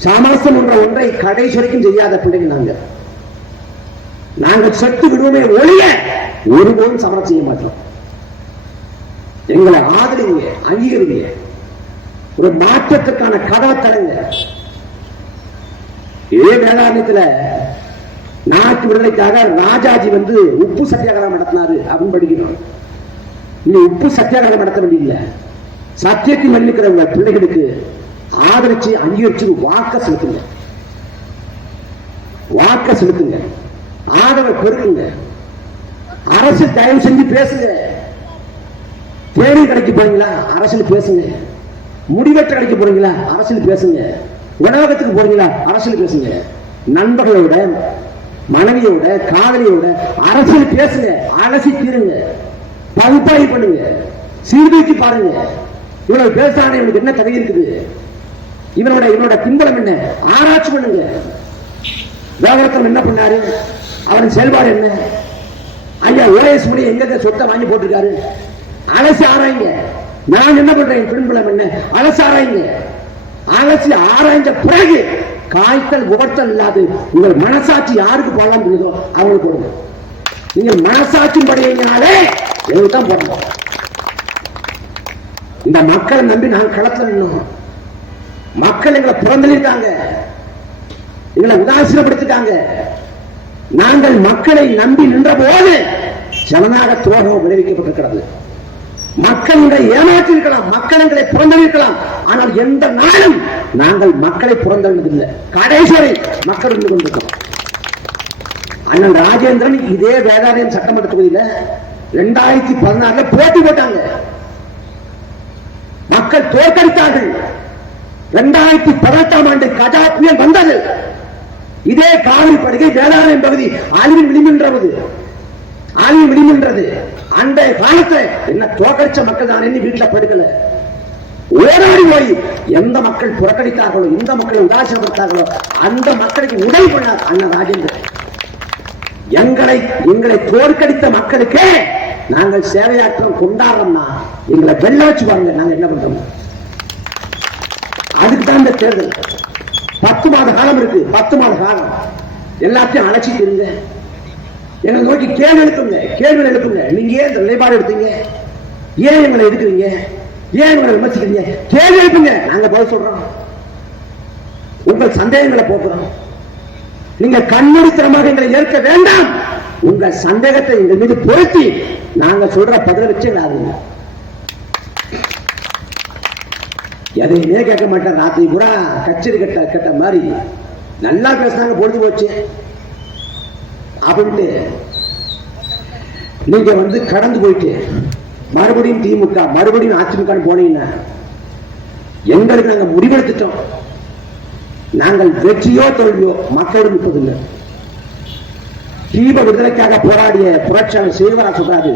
சமரசம் என்ற ஒன்றை கடைசி வரைக்கும் செய்யாத பிள்ளைங்க நாங்க செத்து விடுவோமே ஒழிய ஒருபோதும் சமரம் செய்ய மாட்டோம். எங்களை ஆதரிங்க, அங்கீகரிங்க, ஒரு மாற்றத்திற்கான கதவை தரங்க. இதே வேதாரண்யத்தில் நாட்டு விடுதலைக்காக ராஜாஜி உப்பு சத்தியாகிரகம் நடத்தினாரு அப்படின்னு படிக்கணும். இன்னும் உப்பு சத்தியாகிரகம் நடத்த வேண்டிய சத்தியத்தை மன்னிக்கிற பிள்ளைகளுக்கு ஆதரிச்சு அங்கீகரிச்சு வாக்க செலுத்துங்க, வாக்க செலுத்துங்க, ஆதரவை பெருக்குங்க. அரசு தயவு செஞ்சு பேசுங்க. தேடி கடைக்கு போறீங்களா அரசியல் பேசுங்க. முடிவெற்ற கடைக்கு போறீங்களா அரசியல் பேசுங்க. உணவகத்துக்கு போறீங்களா அரசியல் பேசுங்க. நண்பர்களோட, மனைவியோட, காதலியோட அரசியல் பேசுங்க. அலசி தீருங்க, பகுப்பாய்வு பண்ணுங்க, சீர்தூக்கி பாருங்க. இவ்வளவு பேசுறானே இவனுக்கு என்ன தகுதி இருக்குது, இவனோட பின்பலம் என்ன, ஆராய்ச்சி பண்ணுங்க. வேகரத்தம் என்ன பண்ணாரு, அவன் செயல்பாடு என்ன, ஐயா OS மணி எங்க சொத்தை வாங்கி போட்டிருக்காரு, அலசி ஆராய்ங்க. நான் என்ன பண்றேன், பின்பலம் என்ன, அலசி ஆராய்ங்க. அலசி ஆராய்ஞ்ச பிறகு காய்த்தல் உகர்த்தல் இல்லாது உங்கள் மனசாட்சி யாருக்கு பாடம் பண்ணுதோ அவங்களுக்கு போடுங்க. நீங்கள் மனசாட்சி படையினாலே எங்களுக்கு தான் போடணும். இந்த மக்களை நம்பி நாங்கள் களத்தில் நின்னோம். மக்கள் எங்களை புறந்தளித்தாங்க, எங்களை உதாசீனப்படுத்திட்டாங்க. நாங்கள் மக்களை நம்பி நின்ற போது ஜனநாயக துரோகம் விளைவிக்கப்பட்டிருக்கிறது. மக்களுடைய ஏமாற்றி இருக்கலாம், மக்கள் எங்களை புறந்தளிக்கலாம். ஆனால் எந்த நாளும் நாங்கள் மக்களை புறந்தளிப்பதில்லை. கடைசி வரை மக்கள் இருந்து கொண்டிருக்கிறோம். அண்ணன் ராஜேந்திரன் இதே வேதாரண்யம் சட்டமன்ற தொகுதியில 2016 போட்டி போட்டாங்க, மக்கள் தோற்கடித்தார்கள். 2018ஆம் ஆண்டு கஜா புயல் வந்தது. இதே காவிரி படுகை வேதாரண்யம் பகுதி அழிவின் விளிம்பின்றது. அந்த காலத்தை என்ன தோற்கடிச்ச மக்கள் தான் வீட்டுல படுக்கல. ஓடாடி போய் எந்த மக்கள் புறக்கணித்தார்களோ, எந்த மக்களை உதாசீனப்படுத்தார்களோ அந்த மக்களுக்கு உதவி பண்ணார் அண்ணன் ராஜேந்திரன். எங்களை தோற்கடித்த மக்களுக்கே நாங்கள் சேவையாற்றம் கொண்டாடுறோம்னா எங்களை வெள்ள வச்சு பாருங்க நாங்க என்ன பண்றோம். அதுக்கு தான் இந்த தேர்தல். 10 மாத காலம் இருக்கு. 10 மாத காலம் எல்லாத்தையும் அழைச்சிட்டு இருங்க. எங்களை நோக்கி கேள்வி எழுப்புங்க. நீங்க ஏன் இந்த நிலைப்பாடு எடுத்தீங்க? ஏன் எங்களை எடுக்கிறீங்க? ஏன் எங்களை விமர்சிக்கிறீங்க? கேள்வி எழுப்புங்க. நாங்க பதில் சொல்றோம். உங்கள் சந்தேகங்களை போக்குறோம். நீங்க கண்மூடித்தனமாக எங்களை ஏற்க வேண்டாம். உங்க சந்தேகத்தை எங்கள் மீது பொருத்தி நாங்க சொல்ற பதில வச்சு விடாதுங்க. எதையுமே கேட்க மாட்டேன். ராத்திரி கூட கச்சேரி கட்ட மாதிரி நல்லா பேசினாங்க, பொழுது போச்சு அப்படின்ட்டு நீங்க கடந்து போயிட்டு மறுபடியும் திமுக மறுபடியும் அதிமுக போனீங்கன்னா எங்களுக்கு நாங்க முடிவெடுத்துட்டோம். நாங்கள் வெற்றியோ தோல்வியோ மக்களும் நிற்பதில்லை. தீப விடுதலைக்காக போராடிய புரட்சியாளர் செய்வரா சொல்றாரு,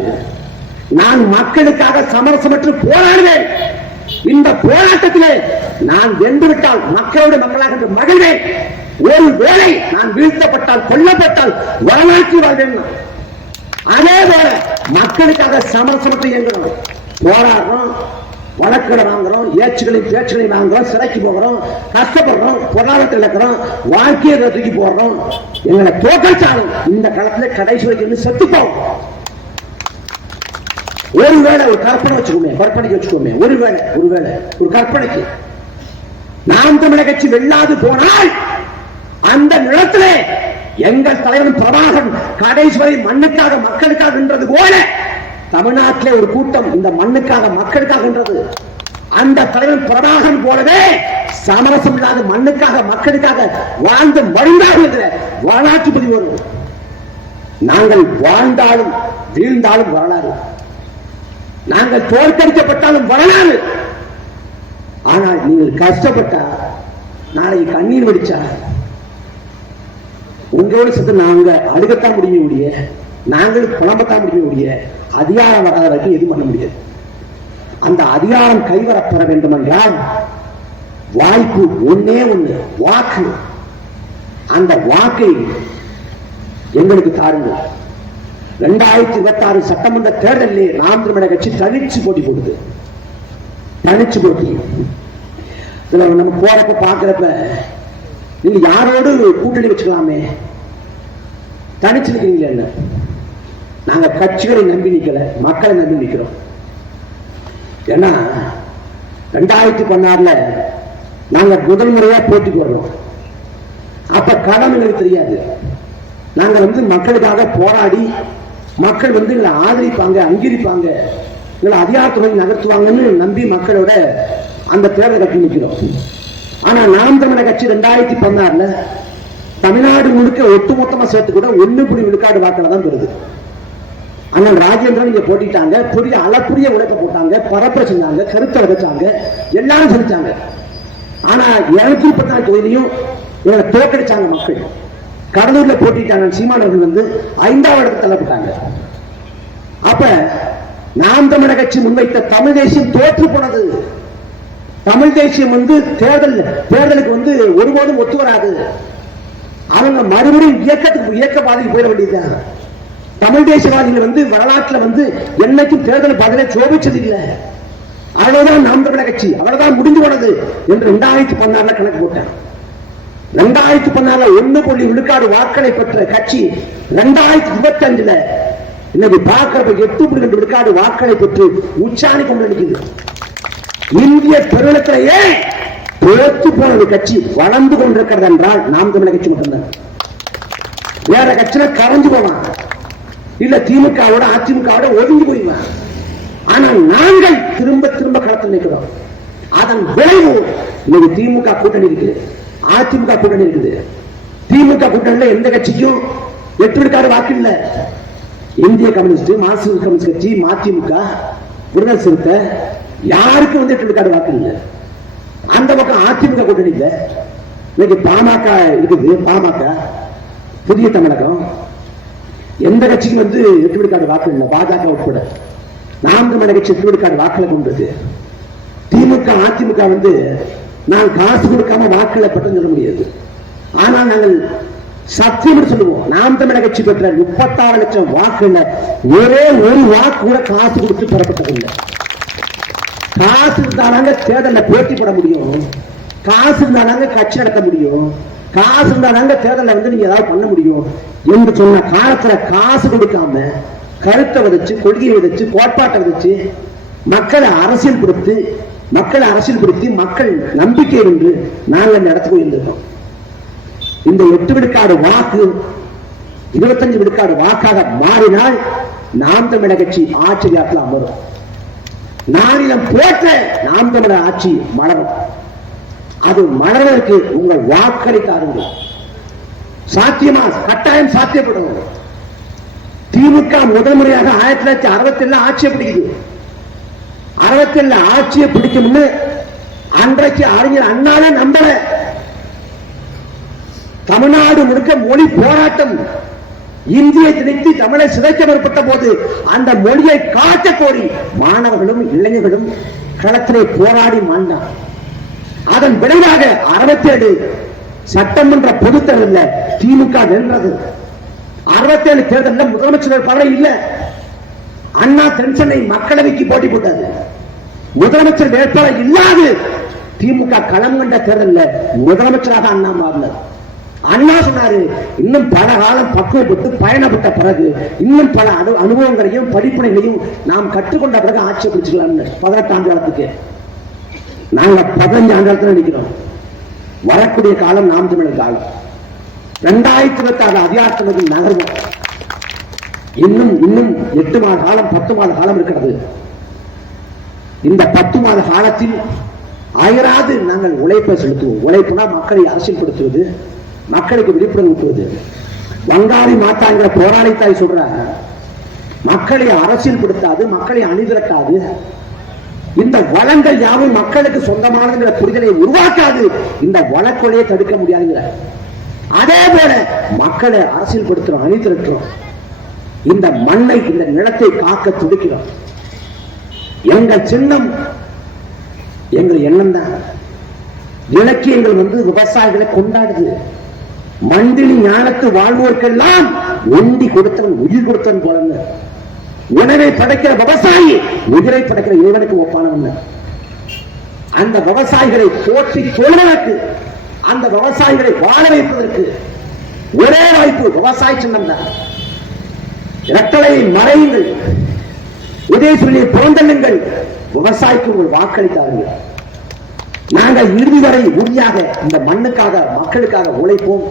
நான் மக்களுக்காக சமரசமற்று போராடுவேன். இந்த போராட்டத்திலே நான் வென்றுவிட்டால் மக்களோடு மக்களாக மகிழ்வேன். ஒரு வேளை நான் வீழ்த்தப்பட்டால் கொல்லப்பட்டால் வரலாற்று வாழ்வேன். அதே போல மக்களுக்காக சமரசமற்று இயங்குறோம், போராடுறோம், வழக்குகளை வாங்குறோம், பேச்சுகளை வாங்குறோம், சிறைக்கு போகிறோம், கஷ்டப்படுறோம், பொருளாதாரத்தில் இழக்கிறோம், வாழ்க்கையை தூக்கி போடுறோம். எங்களை தோற்கடிச்சாலும் இந்த காலத்தில் கடைசி வரைக்கும் செத்துப்போம். ஒருவேளை ஒரு கற்பனைக்கு வச்சுக்கோமே, ஒருவேளை ஒரு கற்பனைக்கு நாம் தமிழர் கட்சி வெல்லாது போனால் அந்த நிலத்திலே எங்கள் தலைவன் பிரபாகரன் கடைசி வரை மண்ணுக்காக மக்களுக்காக நின்றது போல தமிழ்நாட்டிலே ஒரு கூட்டம் இந்த மண்ணுக்காக மக்களுக்காக நின்றது. அந்த தலைவன் பிரபாகரன் போலவே சமரசம் இல்லாத மண்ணுக்காக மக்களுக்காக வாழ்ந்து மறைந்தார்கள் வரலாற்று பதிவு வரும். நாங்கள் வாழ்ந்தாலும் வீழ்ந்தாலும் வரலாறு, நாங்கள் தோற்கடிக்கப்பட்டாலும் வரலாறு. ஆனால் நீங்கள் கஷ்டப்பட்டா நாளைக்கு கண்ணீர் வடிச்சா உங்களோட சேர்த்து நாங்க அழுகத்தான் முடிய நாங்கள் புலம்பத்தான் முடிய அதிகாரம் வராத வரைக்கும் எதுவும் பண்ண முடியாது. அந்த அதிகாரம் கைவரப்பெற வேண்டும் என்றால் வாய்ப்பு ஒன்னே ஒண்ணு, வாக்கு. அந்த வாக்கை எங்களுக்கு தாருங்கள். 2026 சட்டமன்ற தேர்தலில் நாம் தமிழர் கட்சி தனிச்சு போட்டி போடுது. தனிச்சு போட்டி நம்ம போறப்ப பாக்குறப்ப நீங்க யாரோடு கூட்டணி வச்சுக்கலாமே, தனிச்சு நிக்கிறீங்களா? என்ன, நாங்க கட்சிகளை நம்பி நிக்கல, மக்களை நம்பி நிக்கிறோம். ஏன்னா 2016 நாங்க முதல் முறையா போட்டிக்கு வர்றோம். அப்ப களம் எங்களுக்கு தெரியாது. நாங்க மக்களுக்காக போராடி மக்கள் எங்களை ஆதரிப்பாங்க, அங்கீகரிப்பாங்க, எங்களை அதிகாரத்துறை நகர்த்துவாங்கன்னு நம்பி மக்களோட அந்த தேர்தலை கட்டி நிற்கிறோம். ஆனா நாம் தமிழர் கட்சி 2016 தமிழ்நாடு முழுக்க ஒட்டுமொத்தமா சேர்த்து கூட 1 விழுக்காடு வாக்களை தான் பெறுது. அண்ணன் ராஜேந்திரன் இங்க போட்டிட்டாங்க, அளப்புரிய உழைப்ப போட்டாங்க, பரப்ப செஞ்சாங்க, கருத்தை வச்சாங்க, எல்லாரும் செஞ்சாங்க. ஆனா 214 தொகுதியிலையும் இவங்களை தோற்கடிச்சாங்க மக்கள். கடலூர்ல போட்டிட்டாங்க சீமான் அவர்கள் 5ஆவது இடத்துக்கு தள்ளப்பட்டாங்க. அப்ப நாம் தமிழர் கட்சி முன்வைத்த தமிழ் தேசியம் தோற்று போனது. தமிழ் தேசியம் தேர்தலுக்கு ஒருபோதும் ஒத்து வராது. அவங்க மறுபடியும் இயக்க பாதைக்கு போயிட வேண்டியதுதான். தமிழ் தேசியவாதிகள் வரலாற்றுல என்னைக்கும் தேர்தல் பதிலை சோபிச்சது இல்லை. அவ்வளவுதான் நாம் தமிழர் கட்சி, அவ்வளவுதான் முடிந்து போனது என்று 2016 கணக்கு போட்டாங்க. 2016 1 விழுக்காடு வாக்களை பெற்ற கட்சி 2025 இன்னைக்கு பார்க்கிறப்ப 8 விழுக்காடு வாக்களை பெற்று உச்சாணி கொண்டு நிற்குது. இந்திய பெருநிலத்திலேயே தோற்று போன கட்சி வளர்ந்து கொண்டிருக்கிறது என்றால் நாம் தமிழர் கட்சி மட்டும்தான். வேற கட்சியில கரைஞ்சு போவான், இல்ல திமுகவோட அதிமுகவோட ஒதுங்கி போயிடுவான். ஆனால் நாங்கள் திரும்ப திரும்ப களத்தில் நிற்கிறோம். அதன் விளைவு இன்னைக்கு திமுக கூட்டணி இருக்குது, அதிமுக கூட்டணி இருக்குது. திமுக கூட்டணியில் எந்த கட்சிக்கும் 8 விழுக்காடு வாக்கு இல்ல. இந்திய கம்யூனிஸ்ட், மார்க்சிஸ்ட் கம்யூனிஸ்ட் கட்சி, மதிமுக, விடுதலை சிறுத்தை யாருக்கும் 8 விழுக்காடு வாக்கு இல்ல. அந்த பக்கம் அதிமுக கூட்டணி இல்ல. இன்னைக்கு பாமக இருக்குது, பாமக, புதிய தமிழகம், எந்த கட்சிக்கும் 8 விழுக்காடு வாக்கு இல்லை, பாஜக உட்பட. நாம் தமிழர் கட்சி 8 விழுக்காடு வாக்குல கொண்டது. திமுக திமுக அதிமுக வந்து நான் காசு கொடுக்காம வாக்குகளை பெற்று சொல்ல முடியாது. ஆனால் நாங்கள் சத்தியம் சொல்லுவோம், நாம் தமிழக கட்சி பெற்ற 36 லட்சம் வாக்குல ஒரே ஒரு வாக்கு கூட காசு கொடுத்து பெறப்பட்டதில்லை. காசு இருந்தாங்க தேர்தலில் போட்டி போட முடியும், காசு இருந்தாங்க கட்சி நடத்த முடியும், காசு இருந்தாங்க தேர்தலில் வந்து நீங்க ஏதாவது பண்ண முடியும் என்று சொன்ன காலத்துல காசு கொடுக்காம கருத்தை விதைச்சு, கொள்கையை விதைச்சு, கோட்பாட்டை விதைச்சு மக்களை அரசியல்படுத்தி மக்கள் நம்பிக்கை என்று நாங்கள் இந்த இடத்துக்கு இருந்திருக்கோம். இந்த 8 விழுக்காடு வாக்கு 25 விழுக்காடு வாக்காக மாறினால் நாம் தமிழக கட்சி ஆட்சி காட்டில் அமரும். நாளிலம் போற்ற நாம் தமிழக ஆட்சி மலரும். அது மலர்வதற்கு உங்கள் வாக்களித்தார்கள். சாத்தியமா? கட்டாயம் சாத்தியப்படும். திமுக முதல் முறையாக 1967 ஆட்சியை பிடிக்குது. 67 ஆட்சியை பிடிக்கும்னு அன்றைக்கு அறிஞர் அண்ணாவே நம்பல. தமிழ்நாடு முழுக்க மொழி போராட்டம், இந்தியை திணித்து தமிழை சிதைக்க முற்பட்ட போது அந்த மொழியை காட்ட கோரி மாணவர்களும் இளைஞர்களும் களத்திலே போராடி மாண்டார். அதன் விளைவாக 67 சட்டமன்ற பொதுத் தேர்தலில் திமுக வென்றது. 67 தேர்தலில் முதலமைச்சர் பதவி இல்ல. அண்ணா தென்சென்னை மக்களவைக்கு போட்டி போட்டது. முதலமைச்சர் வேட்பாளர் இல்லாது திமுக களம் கண்ட தேர்தலில் முதலமைச்சராக அண்ணா மாறினார். அண்ணா சொன்னாரு, இன்னும் பல காலம் பக்குவப்பட்டு பயணப்பட்ட பிறகு இன்னும் பல அனுபவங்களையும் படிப்பினைகளையும் நாம் கற்றுக்கொண்ட பிறகு ஆட்சி பிடிச்சுக்கலாம். 18 ஆண்டு காலத்துக்கு நாங்க 15 ஆண்டு காலத்துல நிற்கிறோம். வரக்கூடிய காலம் நாம் தமிழர் காலம். 2026 அதிகாரத்திற்கு நகர்வோம். இன்னும் 8 மாத காலம் 10 மாத காலம் இருக்கிறது. இந்த 10 மாத காலத்தில் அயராது நாங்கள் உழைப்பை செலுத்துவோம். உழைப்புனா மக்களை அரசியல்படுத்துவது, மக்களுக்கு விழிப்புணர்வு ஊட்டுவது. வங்காளி மாத்தாங்கிற போராளி தாய் சொல்ற, மக்களை அரசியல்படுத்தாது, மக்களை அணிதிரட்டாது, இந்த வளங்கள் யாவும் மக்களுக்கு சொந்தமானதுங்கிற புரிதலை உருவாக்காது, இந்த வழக்கொலையை தடுக்க முடியாதுங்கிற. அதே போல மக்களை அரசியல்படுத்துறோம், அணிதிரட்டுறோம். இந்த மண்ணை, இந்த நிலத்தை காக்க துடிக்கிறோம். எங்கள் சின்னம், எங்கள் எண்ணம் தான். இலக்கியங்கள் வந்து விவசாயிகளை கொண்டாடுது. மந்திரி ஞானத்து வாழ்வோர்க்கெல்லாம் ஒண்டி கொடுத்தவன் உயிர் கொடுத்தவன் போல. உணவை படைக்கிற விவசாயி உயிரை படைக்கிற இறைவனுக்கு ஒப்பானவன். அந்த விவசாயிகளை போற்றி தொழுவதற்கு, அந்த விவசாயிகளை வாழ வைப்பதற்கு ஒரே வாய்ப்பு விவசாய சின்னம் தான். இரட்டலையை மறையுங்கள், உதயசூரியனை புறந்தள்ளுங்கள், விவசாயிக்கு உங்கள் வாக்களித்தார்கள். நாங்கள் இறுதி வரை உறுதியாக இந்த மண்ணுக்காக மக்களுக்காக உழைப்போம்.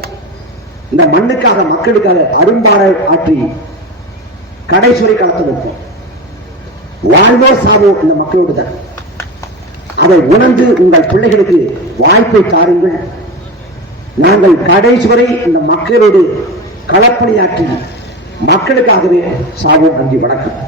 இந்த மண்ணுக்காக மக்களுக்காக அரும்பாறை ஆற்றி கடைசுரை களத்து வைப்போம். வாழ்வோ சாவோ இந்த மக்களோடு தான். அதை உணர்ந்து உங்கள் பிள்ளைகளுக்கு வாய்ப்பை தாருங்கள். நாங்கள் கடைசுவரை இந்த மக்களோடு களப்பணியாற்றி மக்களுக்காகவே சாவோம். நன்றி, வணக்கம்.